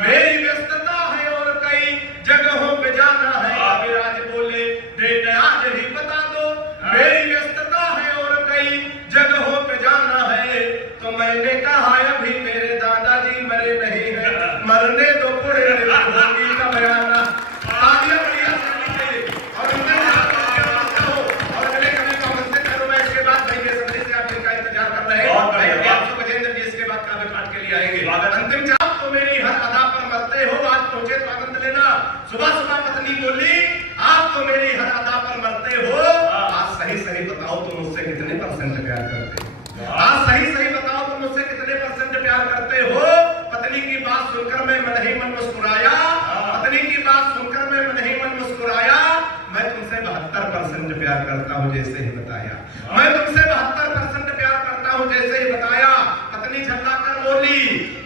मेरी व्यस्तता है और कई जगहों पे जाना है। कविराज बोले डेट आज ही बता दो, मेरी व्यस्तता है और कई जगहों पे जाना है। तो मैंने कहा अभी मेरे दादाजी मरे नहीं है, मरने दो पुण्य होगी का बयाना। तालियां बढ़िया से और उनके हो और अगले कवि को आमंत्रित करूं मैं। इसके बाद भाई के संदेश से आप इनका इंतजार कर रहे हैं। भाई आप तो गजेंद्र जी इसके बाद काव्य पाठ के लिए आएंगे। अंतिम चाप तो मेरी हर अदा पर मरते हो, आज पहुंचे तो आनंद लेना। सुबह सुबह पत्नी बोली आप तो मेरी हर अदा पर मरते हो, आज सही सही बताओ तुम मुझसे कितने परसेंट प्यार करते हो। आज सही सही बताओ तुम मुझसे कितने परसेंट प्यार करते हो। पत्नी की बात सुनकर मैं मन ही मन मुस्कुराया, पत्नी की बात सुनकर मैं मन ही मन मुस्कुराया। मैं तुमसे 72% प्यार करता हूँ जैसे ही बताया, मैं तुमसे 72% प्यार करता हूँ जैसे ही बताया। पत्नी झल्ला कर बोली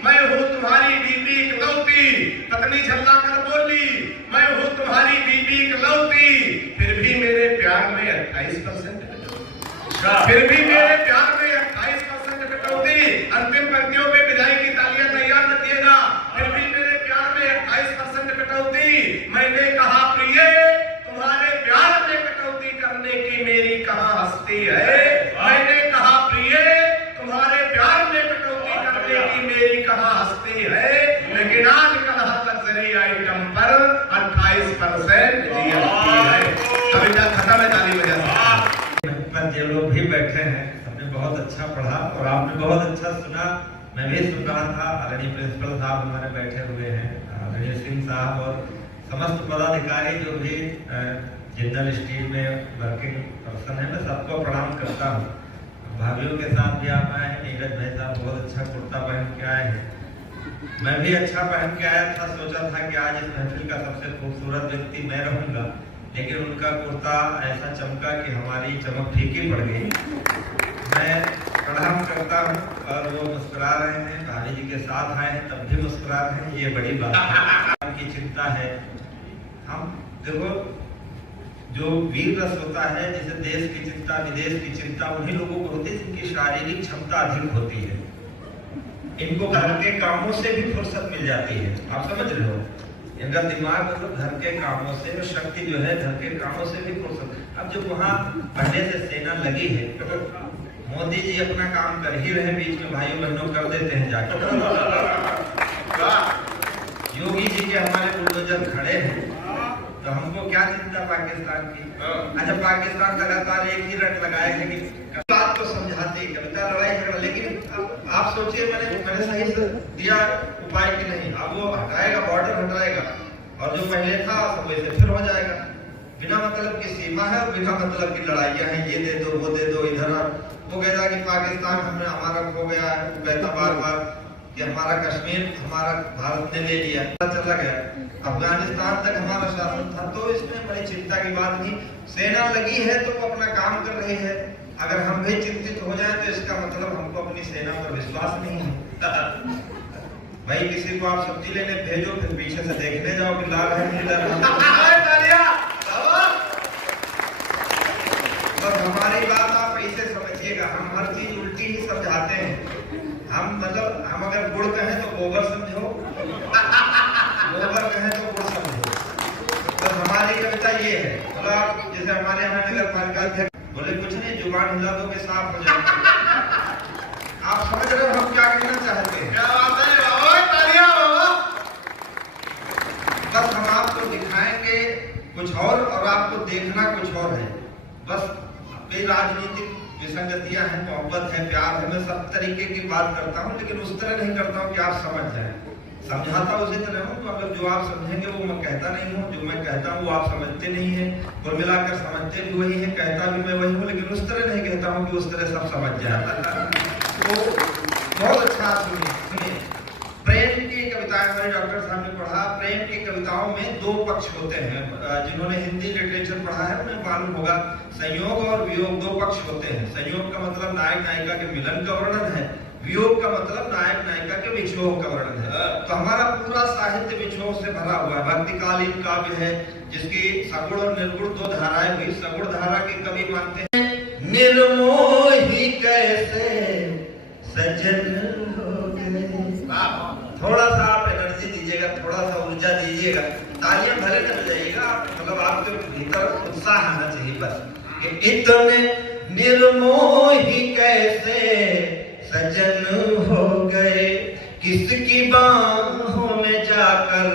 मैं हूँ तुम्हारी बीबी इकलौती। पत्नी झल्ला कर बोली मैं हूँ तुम्हारी बीबी इकलौती। फिर भी मेरे प्यार में 28%, फिर भी मेरे प्यार में 28% कटौती। अंतिम पंक्तियों में विदाई की तालियां तैयार रखिएगा। फिर भी मेरे प्यार में 28% कटौती। मैंने कहा प्रिय तुम्हारे प्यार में कटौती करने की मेरी कहाँ हस्ती है। मैंने कहा प्रिय तुम्हारे प्यार में कटौती करने की मेरी कहाँ हस्ती है। लेकिन आजकल हर लग्जरी आइटम पर 28% जीएसटी है। कविता खत्म है, ताली बजा। जो लोग भी बैठे हैं सबने बहुत अच्छा पढ़ा और आपने बहुत अच्छा सुना। मैं भी सुन रहा था। आदरणीय प्रिंसिपल साहब हमारे बैठे हुए हैं, आदरणीय सिंह साहब और समस्त पदाधिकारी जो भी जिंदल स्टील में वर्किंग पर्सन है, मैं सबको प्रणाम करता हूँ। भाभीियों के साथ भी आप आए हैं। नीरज भाई साहब बहुत अच्छा कुर्ता पहन के आए हैं, मैं भी अच्छा पहन के आया था। सोचा था कि आज इस महफिल का सबसे खूबसूरत व्यक्ति मैं रहूंगा, लेकिन उनका कुर्ता ऐसा चमका कि हमारी चमक फीकी पड़ गई। मैं प्रणाम करता हूँ और वो मुस्कुरा रहे हैं, भाभी जी के साथ आए हैं तब भी मुस्कुरा रहे हैं, ये बड़ी बात है। की चिंता है। हम देखो जो वीर रस होता है, जैसे देश की चिंता विदेश की चिंता उन्हीं लोगों को होती है जिनकी शारीरिक क्षमता अधिक होती है। इनको घर के कामों से भी फुर्सत मिल जाती है, आप समझ रहे हो। इनका दिमाग मतलब घर के कामों से और शक्ति जो है घर के कामों से भी फुर्सत। अब जब वहाँ पहले से सेना लगी है, मोदी जी अपना काम कर ही रहे, बीच में भाइयों बहनों कर देते हैं जाकर। योगी जी के हमारे बुलडोजर खड़े हैं, तो हमको क्या चिंता पाकिस्तान की। अच्छा पाकिस्तान लगातार एक ही रट लगाए है कि बात को समझाते कविता लड़ाई झगड़ा, लेकिन आप सोचिए मैंने सही से दिया उपाय कि नहीं। अब वो हटाएगा, बॉर्डर हटाएगा और जो पहले था सब वैसे फिर हो जाएगा। बिना मतलब की सीमा है और बिना मतलब की लड़ाइयाँ हैं, ये दे दो वो दे दो। इधर वो कहता कि पाकिस्तान हमें हमारा खो गया है, कहता बार बार कि हमारा कश्मीर हमारा भारत ने ले लिया, चला गया, अफगानिस्तान तक हमारा शासन था, तो इसमें बड़ी चिंता की बात नहीं। सेना लगी है तो वो अपना काम कर रही है। अगर हम भी चिंतित हो जाए तो इसका मतलब हमको अपनी सेना पर विश्वास नहीं है। भाई किसी को आप सब्जी लेने भेजो, फिर पीछे से देखने जाओ कि लाल है नीला है। बस हमारी बात आप ऐसे समझिएगा, हम हर चीज उल्टी ही समझाते हैं। हम मतलब हम अगर गुड़ कहें तो गोबर समझो, गोबर कहें तो गुड़ समझो। बस हमारी कविता ये है। बोला जैसे हमारे यहाँ नगर पालिका अध्यक्ष बोले कुछ नहीं, जुबान हिला दो के साफ हो जाए। आप समझ रहे हो हम क्या कहना चाहते हैं? बस हम आपको दिखाएंगे कुछ और आपको देखना कुछ और है। बस कई राजनीतिक विसंगतियां हैं, मोहब्बत है, प्यार है, मैं सब तरीके की बात करता हूँ, लेकिन उस तरह नहीं करता हूँ कि आप समझ जाएं। समझाता उसी तरह हूँ, तो अगर जो आप समझेंगे वो मैं कहता नहीं हूँ, जो मैं कहता हूँ वो आप समझते नहीं है। कुल मिलाकर समझते भी वही है, कहता भी मैं वही हूँ, लेकिन उस तरह नहीं कहता हूँ कि उस तरह सब समझ जाए। तो बहुत अच्छा सुनिए। प्रेम की कविताएं हमारे डॉक्टर साहब ने पढ़ा। प्रेम की कविताओं में दो पक्ष होते हैं। जिन्होंने हिंदी लिटरेचर पढ़ा है उन्हें मालूम होगा, संयोग और वियोग दो पक्ष होते हैं। संयोग का मतलब नायक नायिका के मिलन का वर्णन है, वियोग का मतलब नायक नायिका के विछोह का वर्णन है। तो हमारा पूरा साहित्य विछोह से भरा हुआ है। भक्तिकालीन काव्य है जिसकी सगुण और निर्गुण दो धाराएं हुई। सगुण धारा के कवि मानते हैं निर्मोही कैसे सजन हो गए। थोड़ा सा आप एनर्जी दीजिएगा, थोड़ा सा ऊर्जा दीजिएगा, तालियां भले न बजाइएगा, मतलब आपके भीतर उत्साह आना चाहिए। बस कि इतने निर्मोही कैसे सजन हो गए, किसकी बाहों में जाकर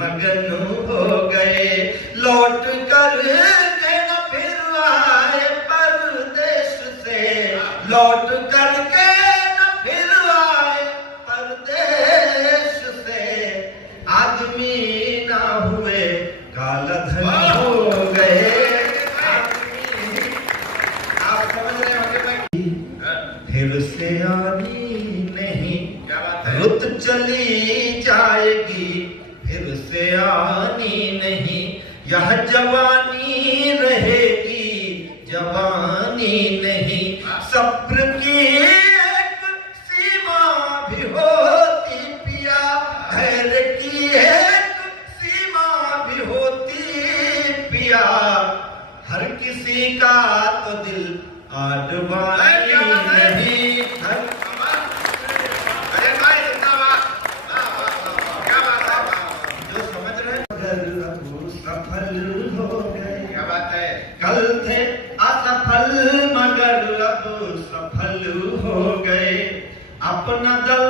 मगन हो गए, लौट कर के न फिर आए परदेश से, लौट कर के न फिर आए परदेश से, आदमी ना हुए काला धन हो गए। आप समझ रहे होंगे फिर से आनी नहीं, रुत चली जाएगी फिर से आनी नहीं, यह जवानी रहेगी जवानी नहीं, सब्र की एक सीमा भी होती पिया, धैर्य की एक सीमा भी होती पिया, हर किसी का तो दिल आडवानी नहीं। जो समझ रहे सफल हो गए, क्या बात है, कल थे असफल मगर अब सफल हो गए, अपना दल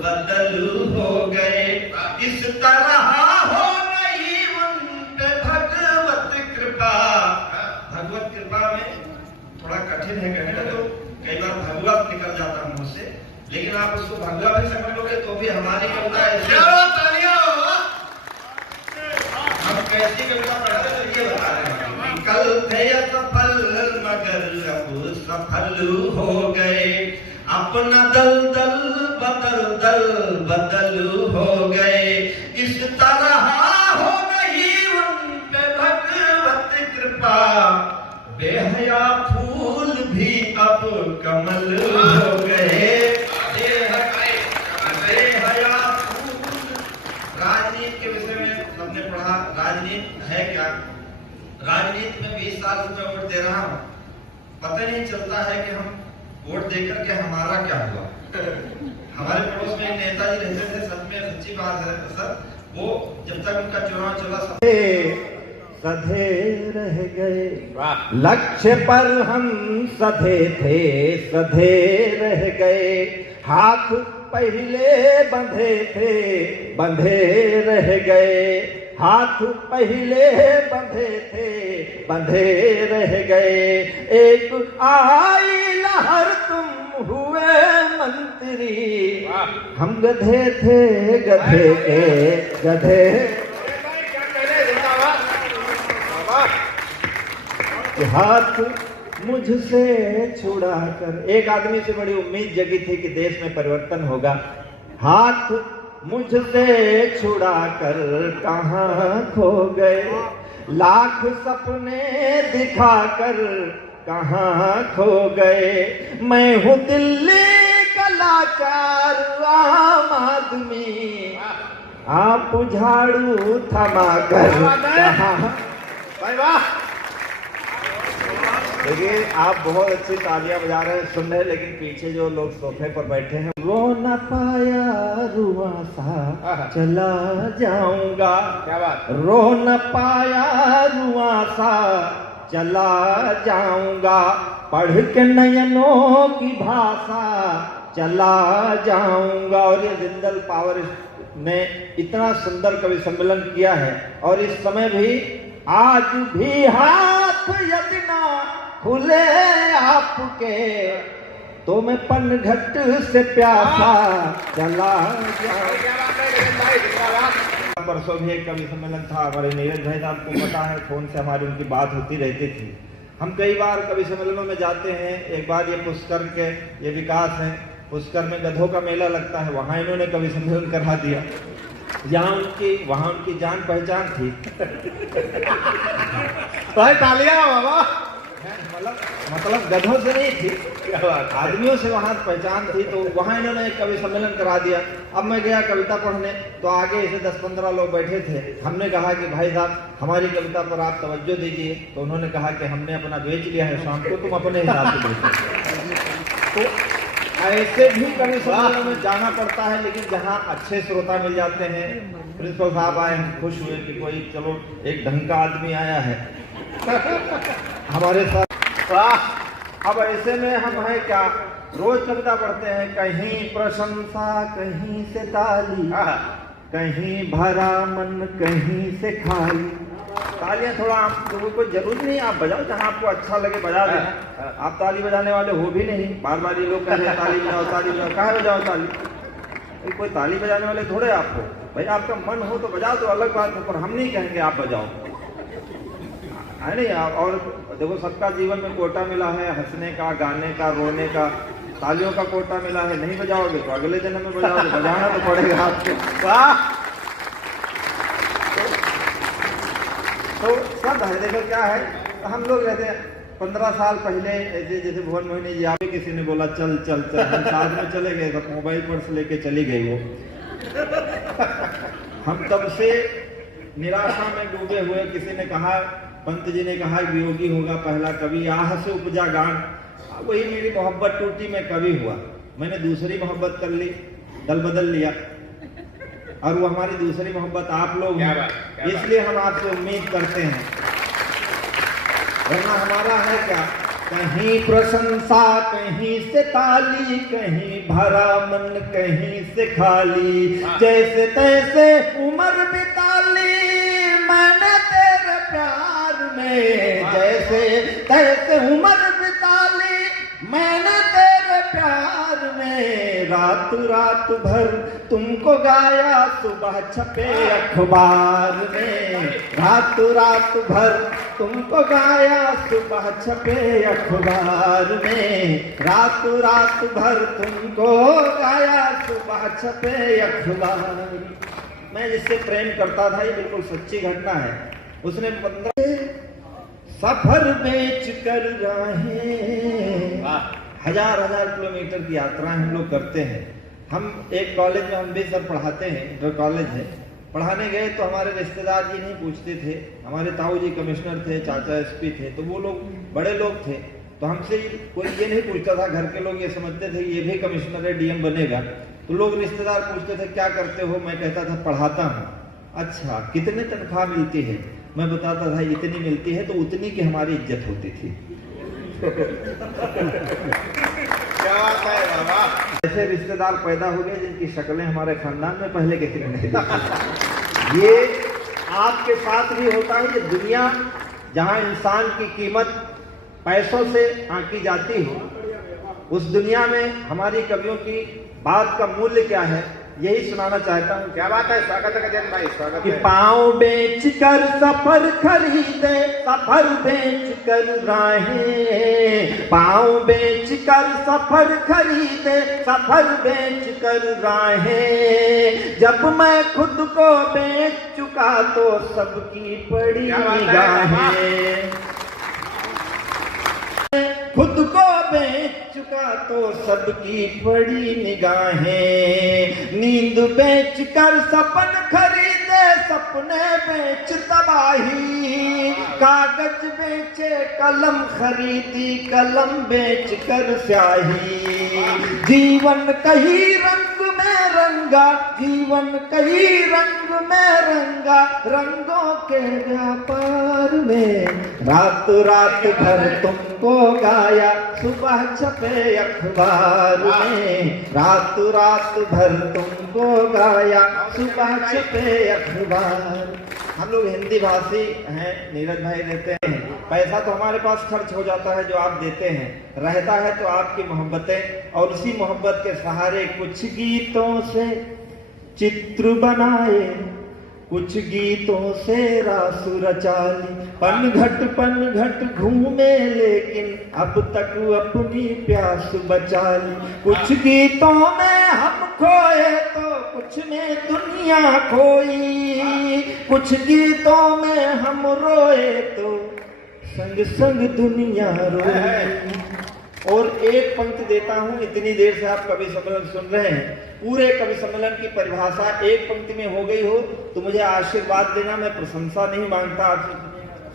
बदल हो गए, इस तरह हो गई उन पे भगवत कृपा। भगवत कृपा में थोड़ा कठिन है कहने का, तो कई बार भगवत निकल जाता है मुझसे, लेकिन आप उसको भगवा भी समझ लोगे तो भी हमारी कविता ऐसी। हम कैसी कविता पढ़ते तो ये बता रहे हैं, कल थे असफल मगर अब सफल हो गए, अपना दल बदल हो गए, इस तरह हो गई उन पे भगवत कृपा, बेहया फूल भी अब कमल हो गए। बेहया फूल। राजनीति के विषय में सबने पढ़ा, राजनीति है क्या? राजनीति में 20 साल से मैं वोट दे रहा हूँ, पता नहीं चलता है कि हम वोट देकर के हमारा क्या हुआ। हमारे पड़ोस में एक नेताजी रहते थे, सच में सच्ची बात है सर, वो जब तक उनका चुनाव चला सधे रह गए, लक्ष्य पर हम सधे थे सधे रह गए, हाथ पहले बंधे थे बंधे रह गए, हाथ पहले बंधे थे बंधे रह गए, एक आई लहर तुम हुए मंत्री, हम गधे थे गधे के गधे, हाथ मुझसे छुड़ा कर। एक आदमी से बड़ी उम्मीद जगी थी कि देश में परिवर्तन होगा। हाथ मुझसे छुड़ा कर कहाँ खो गए, लाख सपने दिखाकर कहाँ खो गए। मैं हूँ दिल्ली का लाचार आम आदमी, आप झाड़ू थमा कर कहाँ। भाई वाह! देखिए आप बहुत अच्छी तालियां बजा रहे हैं, सुन रहे हैं, लेकिन पीछे जो लोग सोफे पर बैठे हैं, रो न पाया रुआ सा चला जाऊंगा। क्या बात! रो न पाया रुआ सा चला जाऊंगा, पढ़ के नयनों की भाषा चला जाऊंगा। और ये जिंदल पावर ने इतना सुंदर कवि सम्मेलन किया है, और इस समय भी आज भी हाथ यदि ना खुले आपके, तो मैं पनघट से प्यासा चला जाऊं। परसों भी एक कवि सम्मेलन था हमारे नीरज भाई, आपको पता है फोन से हमारी उनकी बात होती रहती थी। हम कई बार कवि सम्मेलनों में जाते हैं। एक बार ये पुष्कर के ये विकास है, पुष्कर में गधों का मेला लगता है, वहां इन्होंने कवि सम्मेलन करा दिया। वहां उनकी जान पहचान थी। भाई तालियां बाबा। मतलब गधों से नहीं थी, आदमियों से वहां पहचान थी, तो वहां इन्होंने एक कवि सम्मेलन करा दिया। अब मैं गया कविता पढ़ने, तो आगे ऐसे 10-15 लोग बैठे थे। हमने कहा कि भाई साहब हमारी कविता पर आप तवज्जो दीजिए, तो उन्होंने कहा कि हमने अपना बेच लिया है, शाम को तुम अपने हिसाब से बेचो। तो ऐसे भी कवि सम्मेलनों में जाना पड़ता है, लेकिन जहाँ अच्छे श्रोता मिल जाते हैं। प्रिंसिपल साहब आए, खुश हुए कि कोई चलो एक ढंग का आदमी आया है हमारे साथ। अब ऐसे में हम है क्या, रोज कविता पढ़ते हैं, कहीं प्रशंसा कहीं से ताली, कहीं भरा मन कहीं से खाली। तालियां थोड़ा आप लोगों को जरूर नहीं, आप बजाओ जहाँ आपको अच्छा लगे बजा देना। आप ताली बजाने वाले हो भी नहीं, बार बार ये लोग कहते हैं ताली बजाओ ताली बजाओ, कहाँ बजाओ ताली? कोई ताली बजाने वाले थोड़े आपको, भाई आपका मन हो तो बजाओ, तो अलग बात है, पर हम नहीं कहेंगे आप बजाओ, है नहीं। और देखो सबका जीवन में कोटा मिला है, हंसने का, गाने का, रोने का, तालियों का कोटा मिला है। नहीं बजाओगे तो अगले जन्म में बजाओगे, बजाना तो पड़ेगा आपको। वाह! तो सब है, देखो क्या है, तो हम लोग रहते हैं 15 साल पहले ऐसे, जैसे भुवन मोहिनी जी आगे किसी ने बोला चल चल चल, हम साथ में चले गए, तो मोबाइल पर्स लेके चली गई वो। हम तब से निराशा में डूबे हुए। किसी ने कहा, पंत जी ने कहा वियोगी होगा पहला कवि, आह से उपजा गान। वही मेरी मोहब्बत टूटी, मैं कवि हुआ, मैंने दूसरी मोहब्बत कर ली, दल बदल लिया, और वो हमारी दूसरी मोहब्बत आप लोग हैं, इसलिए हम आपसे उम्मीद करते हैं। वरना हमारा है क्या, कहीं प्रशंसा कहीं से ताली, कहीं भरा मन कहीं से खाली। जैसे तैसे उम्र बिताली मैंने तेरे प्यार में, जैसे तैसे उम्र बिताली मैंने तेरे प्यार में। रात रात भर तुमको गाया, सुबह छपे अखबार में। रात रात भर तुमको गाया, सुबह छपे अखबार में। रात रात भर तुमको गाया, सुबह छपे अखबार। मैं जिससे प्रेम करता था, ये बिल्कुल सच्ची घटना है। उसने 15 सफर बेच कर राहें, हजार किलोमीटर की यात्रा हम लोग करते हैं। हम एक कॉलेज में, हम भी सर पढ़ाते हैं, इंटर कॉलेज है, पढ़ाने गए तो हमारे रिश्तेदार जी नहीं पूछते थे। हमारे ताऊ जी कमिश्नर थे, चाचा एसपी थे, तो वो लोग बड़े लोग थे, तो हमसे कोई ये नहीं पूछता था। घर के लोग ये समझते थे ये भी कमिश्नर है, डीएम बनेगा, तो लोग रिश्तेदार पूछते थे क्या करते हो, मैं कहता था पढ़ाता हूँ। अच्छा कितने तनख्वाह मिलती है, मैं बताता था इतनी मिलती है, तो उतनी की हमारी इज्जत होती थी। क्या बात है बाबा। ऐसे रिश्तेदार पैदा हो गए जिनकी शक्लें हमारे खानदान में पहले किसी ने नहीं देखी। ये आपके साथ भी होता है। ये दुनिया जहां इंसान की कीमत पैसों से आंकी जाती हो, उस दुनिया में हमारी कवियों की बात का मूल्य क्या है, यही सुनाना चाहता हूँ। क्या बात है, स्वागत है गजेंद्र भाई, स्वागत कि है। पाँव बेच कर सफर खरीदे, सफर बेच कर राहें, पाँव बेच कर सफर खरीदे, सफर बेच कर राहें, जब मैं खुद को बेच चुका तो सबकी पड़ी क्या बात है, निगाहें, खुद को बेच चुका तो सबकी पड़ी निगाहें, नींद बेच कर सपन खरीदे, सपने बेच तबाही, कागज बेचे कलम खरीदी, कलम बेच कर स्याही, जीवन कहीं रंग में रंगा, जीवन कहीं रंग में रंगा, रंगों के व्यापार में रात रात भर तुमको गाया, सुबह छपे अखबार में, रात रात भर तुमको गाया, सुबह छपे अखबार। हम लोग हिंदी भाषी हैं, नीरज भाई देते हैं, पैसा तो हमारे पास खर्च हो जाता है जो आप देते हैं, रहता है तो आपकी मोहब्बतें, और उसी मोहब्बत के सहारे कुछ गीतों से चित्र बनाए, कुछ गीतों से रासु रचा ली, पन घट घूमे लेकिन अब तक अपनी प्यास बचा ली, कुछ गीतों में हम खोए तो कुछ में दुनिया खोई, कुछ गीतों में हम रोए तो संग संग दुनिया रोई। और एक पंक्ति देता हूं, इतनी देर से आप कवि सम्मेलन सुन रहे हैं, पूरे कवि सम्मेलन की परिभाषा एक पंक्ति में हो गई हो तो मुझे आशीर्वाद देना, मैं प्रशंसा नहीं मांगता आपसे।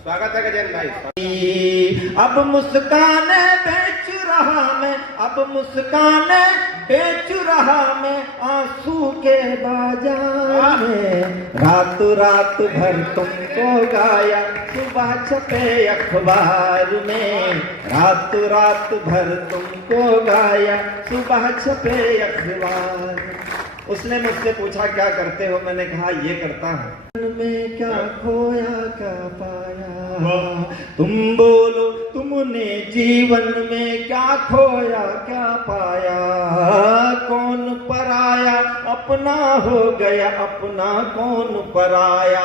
स्वागत है गजेंद्र भाई। अब मुस्काने बेच रहा मैं, अब मुस्काने बेच रहा मैं आंसू के बाजार में, रात रात भर तुमको गाया, सुबह छपे अखबार में, रात रात भर तुमको गाया, सुबह छपे अखबार। उसने मुझसे पूछा क्या करते हो, मैंने कहा ये करता हूँ। में क्या खोया क्या पाया, तुम बोलो तुमने जीवन में क्या खोया क्या पाया, कौन पराया अपना हो गया, अपना कौन पराया,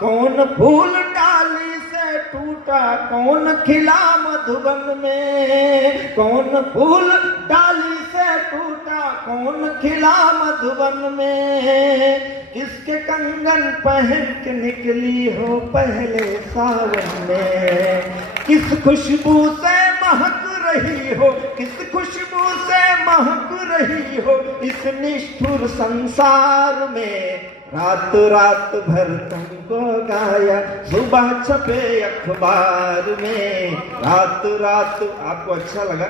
कौन फूल डाली से टूटा, कौन खिला मधुबन में, कौन फूल डाली से टूटा, कौन खिला मधुबन में, किसके कंगन पहन के निकली हो पहले सावन में, किस खुशबू से महक रही हो, किस खुशबू से महक रही हो इस निष्ठुर संसार में, रात रात भर तुमको गाया, सुबह छपे अखबार में, रात रात। आपको अच्छा लगा?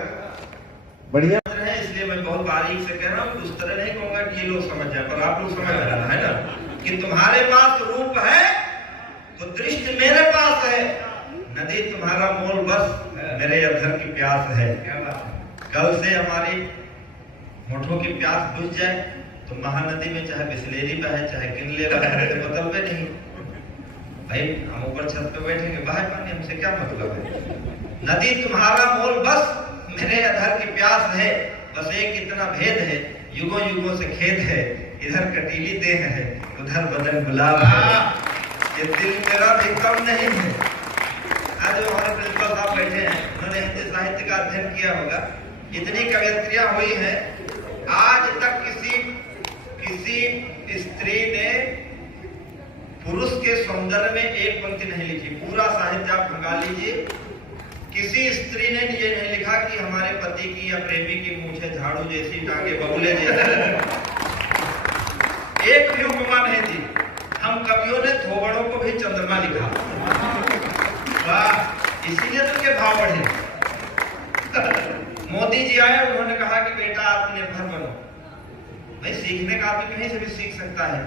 बढ़िया है, इसलिए मैं बहुत बारीक से कह रहा हूँ, उस तरह नहीं कहूंगा कि ये लोग समझ जाए, पर आप लोग समझ रहे हैं ना कि तुम्हारे पास रूप है तो दृष्टि मेरे पास है, नदी तुम्हारा मोल बस मेरे अधर की प्यास है। कल से हमारी होठों की प्यास बुझ जाए तो महानदी में चाहे बिस्लेरी बहे चाहे किनले बहे, तो मतलब भी नहीं भाई, हम ऊपर छत पे बैठेंगे बहे पानी, हमसे क्या मतलब है। नदी तुम्हारा मोल बस मेरे अधर की प्यास है, बस एक इतना भेद है, युगों युगों से खेद है, इधर कटीली देह है उधर बदन गुलाब है, ये दिल मेरा भी कम नहीं है। आज जो हमारे प्रिंसिपल साहब बैठे हैं, उन्होंने हिंदी साहित्य का अध्ययन किया होगा, इतनी कवियत्रियां हुई हैं, आज तक किसी स्त्री ने पुरुष के सौंदर्य में एक पंक्ति नहीं लिखी। पूरा साहित्य आप भंगा लीजिए, किसी स्त्री ने ये नहीं लिखा कि हमारे पति की या प्रेमी की मूछें झाड़ू जैसी, टांगे बबूले जैसे, एक भी उपमा नहीं दी। हम कवियों ने थोबड़ों को भी चंद्रमा लिखा, इसीलिए तो के भाव बढ़े। मोदी जी आए, उन्होंने कहा कि बेटा आत्मनिर्भर बनो। भाई सीखने का आदमी कहीं से भी सीख सकता है।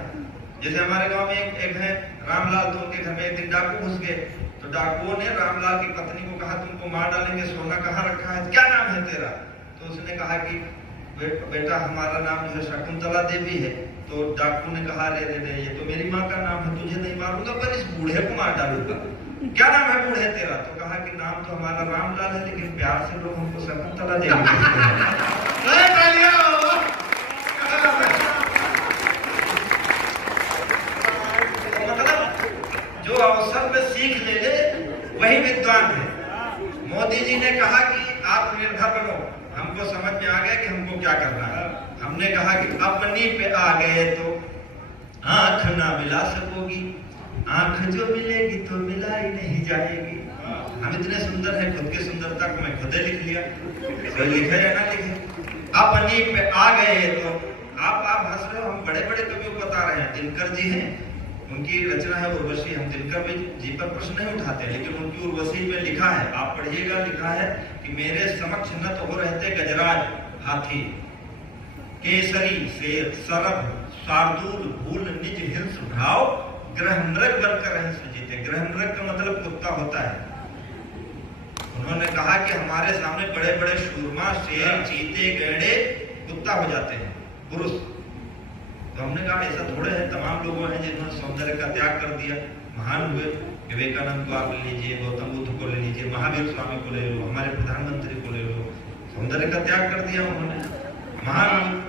जैसे हमारे गांव में एक है रामलाल, तो उनके घर में एक दिन डाकू घुस गए, तो डाकुओं ने रामलाल की पत्नी को कहा तुमको मार डालेंगे, सोना कहाँ रखा है, क्या नाम है तेरा? तो उसने कहा कि बेटा हमारा नाम जो है शकुंतला देवी है। तो डाकू ने कहा रे रे ये तो मेरी माँ का नाम है, तुझे नहीं मारूंगा पर इस बूढ़े को मार डालूंगा। क्या नाम है बूढ़े तेरा? तो कहा कि नाम तो हमारा रामलाल है, लेकिन प्यार से लोग हमको शकुंतला देवी कहते हैं। अवसर में सीख ले वही विद्वान है। मोदी जी ने कहा कि आत्मनिर्भर बनो, हमको समझ में आ गया कि हमको क्या करना है। हमने कहा कि अपनी पे आ गए तो आंख ना मिला सकोगी, आंख जो मिलेगी तो मिला ही नहीं जाएगी। हम इतने सुंदर हैं, खुद की सुंदरता को मैं खुद लिख लिया, कोई लिखे या ना लिखे। अपनी पे आ गए तो आप हंस रहे हो, हम बड़े बड़े कवियों को बता रहे हैं। दिनकर जी हैं, उनकी रचना है उर्वशी। हम दिनकर जी पर प्रश्न नहीं उठाते, लेकिन उनकी उर्वशी में लिखा है, आप पढ़िएगा, लिखा है कि मेरे समक्ष न तो हो रहते गजराज हाथी, केसरी शेर, सरभ शार्दूल भूल निज हिंस भ्राव, ग्रह मृग बनकर रहे सुजीते। ग्रह मृग का मतलब कुत्ता होता है। उन्होंने कहा कि हमारे सामने बड़े बड़े शूरमा, शेर, चीते, गैंडे कुत्ता हो जाते हैं, पुरुष। तो हमने कहा ऐसा थोड़े है, तमाम लोगों हैं जिन्होंने सौंदर्य का त्याग कर दिया, महान हुए। विवेकानंद को आप ले लीजिए, गौतम बुद्ध को ले लीजिए, महावीर स्वामी को ले लो, हमारे प्रधानमंत्री को ले लो, सौंदर्य का त्याग कर दिया उन्होंने, महान।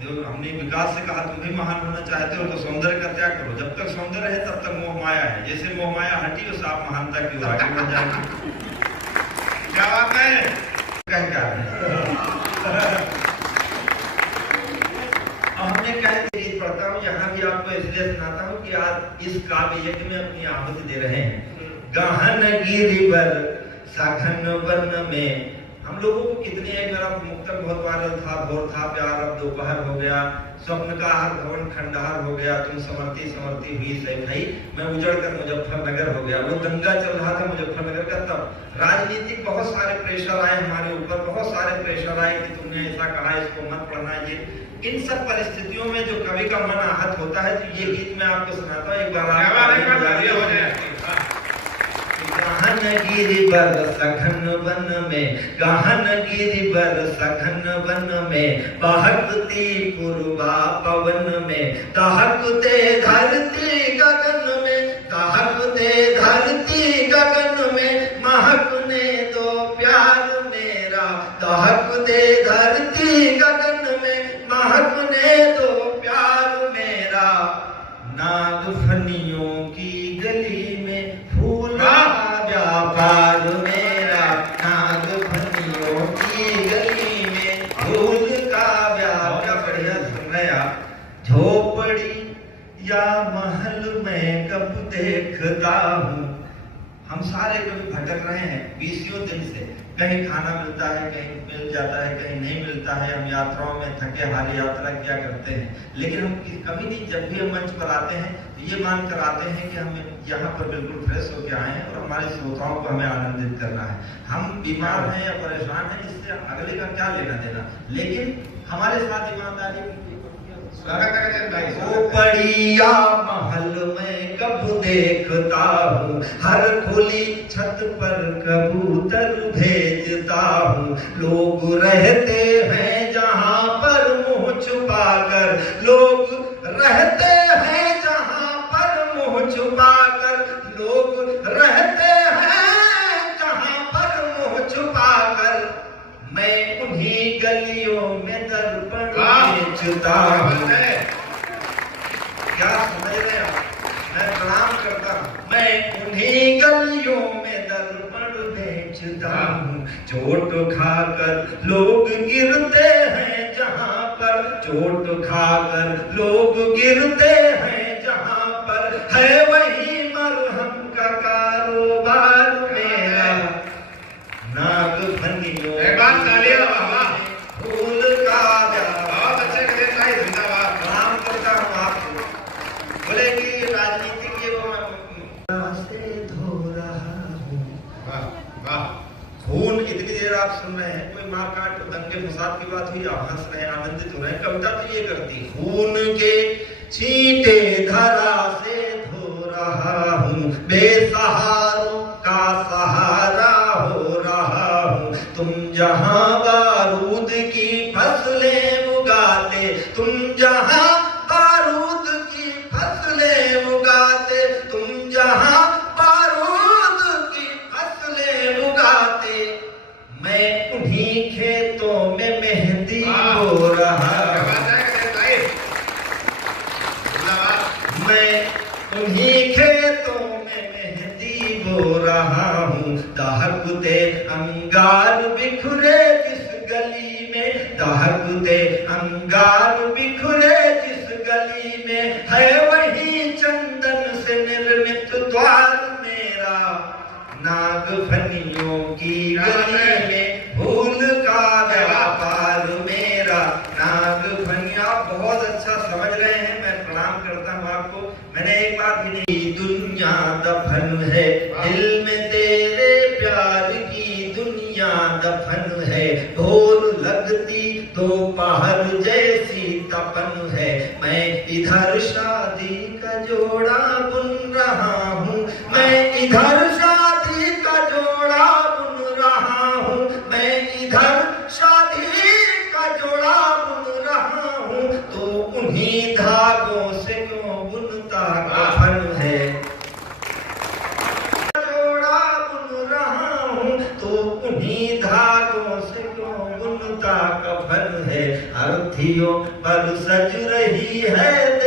जो हमने विकास से कहा तुम भी महान होना चाहते हो तो सौंदर्य का त्याग करो। जब तक सौंदर्य है तब तक मोह माया है, जैसे मोह माया हटी उस आप महानता की ओर आगे बढ़ जाएंगे। क्या बात है, क्या हमने कह गीत पढ़ता हूँ, यहाँ भी आपको इसलिए सुनाता हूँ कि आज इस काव्य यज्ञ में अपनी आहुति दे रहे हैं। गहन गिरिवर सघन वन में, हम लोगों को कितनी एक तरफ मुक्तक बहुत वायरल था, भोर था प्यार अब दोपहर हो गया, स्वप्न का हर भवन खंडहर हो गया, तुम समर्ती समर्ती हुई सही भाई, मैं उजड़ कर मुजफ्फरनगर हो गया। वो दंगा चल रहा था मुजफ्फरनगर का, तब राजनीतिक बहुत सारे प्रेशर आए हमारे ऊपर, बहुत सारे प्रेशर आए कि तुमने ऐसा कहा, इसको मत पढ़ना। ये इन सब परिस्थितियों में जो कवि का मन आहत होता है, तो ये गीत मैं आपको सुनाता हूँ। एक बार गहन गिरिवर सघन वन में, गहन गिरिवर सघन वन में, बहकती पूर्वा पवन में, दहकते धरती गगन में, दहकते धरती गगन में, महकने दो प्यार मेरा, दहकते धरती गगन में, महकने दो प्यार मेरा। नागफनियों की गली में फूल व्यापार मेरा, नागफनियों की गली में फूल का व्यापार। बढ़िया सुन रहे आप। झोपड़ी या महल में कब देखता हूँ, हम सारे कभी भटक रहे हैं 20 दिन से, कहीं खाना मिलता है, कहीं मिल जाता है, कहीं नहीं मिलता है। हम यात्राओं में थके हारे यात्रा क्या करते हैं, लेकिन हम कभी नहीं, जब भी हम मंच पर आते हैं तो ये मान कर आते हैं कि हम यहाँ पर बिल्कुल फ्रेश होकर आए हैं और हमारे श्रोताओं को हमें आनंदित करना है। हम बीमार हैं या परेशान हैं, इससे अगले का क्या लेना देना, लेकिन हमारे साथ ईमानदारी। झोपड़िया महल में कब देखता हूँ, हर खुली छत पर कबूतर भेजता हूँ। लोग रहते हैं जहाँ पर मुँह छुपाकर, लोग रहते हैं जहाँ पर मुँह छुपाकर, लोग रहते हैं जहाँ पर मुँह छुपाकर। मैं उन्हीं गलियों में दर्पण बेचता हूँ। क्या समझ रहे हो, मैं प्रणाम करता हूँ। मैं उन्हीं गलियों में दर्पण बेचता हूँ। चोट खाकर लोग गिरते हैं जहाँ पर, चोट खाकर लोग गिरते हैं जहाँ पर, है वही मरहम का कारोबार मेरा। नागफनियों फूल का बहुत अच्छे जिंदाबाद। प्रणाम करता हूँ आपको। बोले कि राजनीतिक ये से धो रहा हूँ खून। इतनी देर आप सुन रहे हैं, कोई मारकाट दंगे फसाद की बात हुई, आप हंस रहे हैं, आनंदित हो रहे हैं। कविता तो ये करती, खून के छींटे धरा से धो रहा हूँ, बेसहारों का सहारा हो रहा हूँ। तुम जहाँ बारूद की फसलें उगाते, तुम जहाँ बारूद की फसलें उगाते, तुम जहाँ बारूद की फसलें उगाते, मैं उन्हीं खेतों में मेहंदी बो रहा हूँ। मैं उन्हीं खेतों में दहकते अंगार बिखरे जिस गली में, दहकते अंगार बिखरे जिस गली में, है वही चंदन से निर्मित द्वार मेरा, नागफनियों की गली में फूल का व्यापार मेरा, नागफनिया। बहुत अच्छा समझ रहे हैं, मैं प्रणाम करता हूँ आपको। मैंने एक बात भी नहीं, दुनिया दफन है दिल में तेरे प्यार की, दुनिया दफन है, ढोल लगती दोपहर जैसी तपन है, मैं इधर शादी का जोड़ा बुन रहा हूँ, मैं इधर शादी का जोड़ा बुन रहा हूँ, मैं इधर शादी का जोड़ा बुन रहा हूँ, तो उन्हीं धागों से क्यों बुनता कफन है, जोड़ा बुन रहा हूँ, तो उन्हीं धागों से क्यों बुनता कफन है, अर्थियों पर सज रही है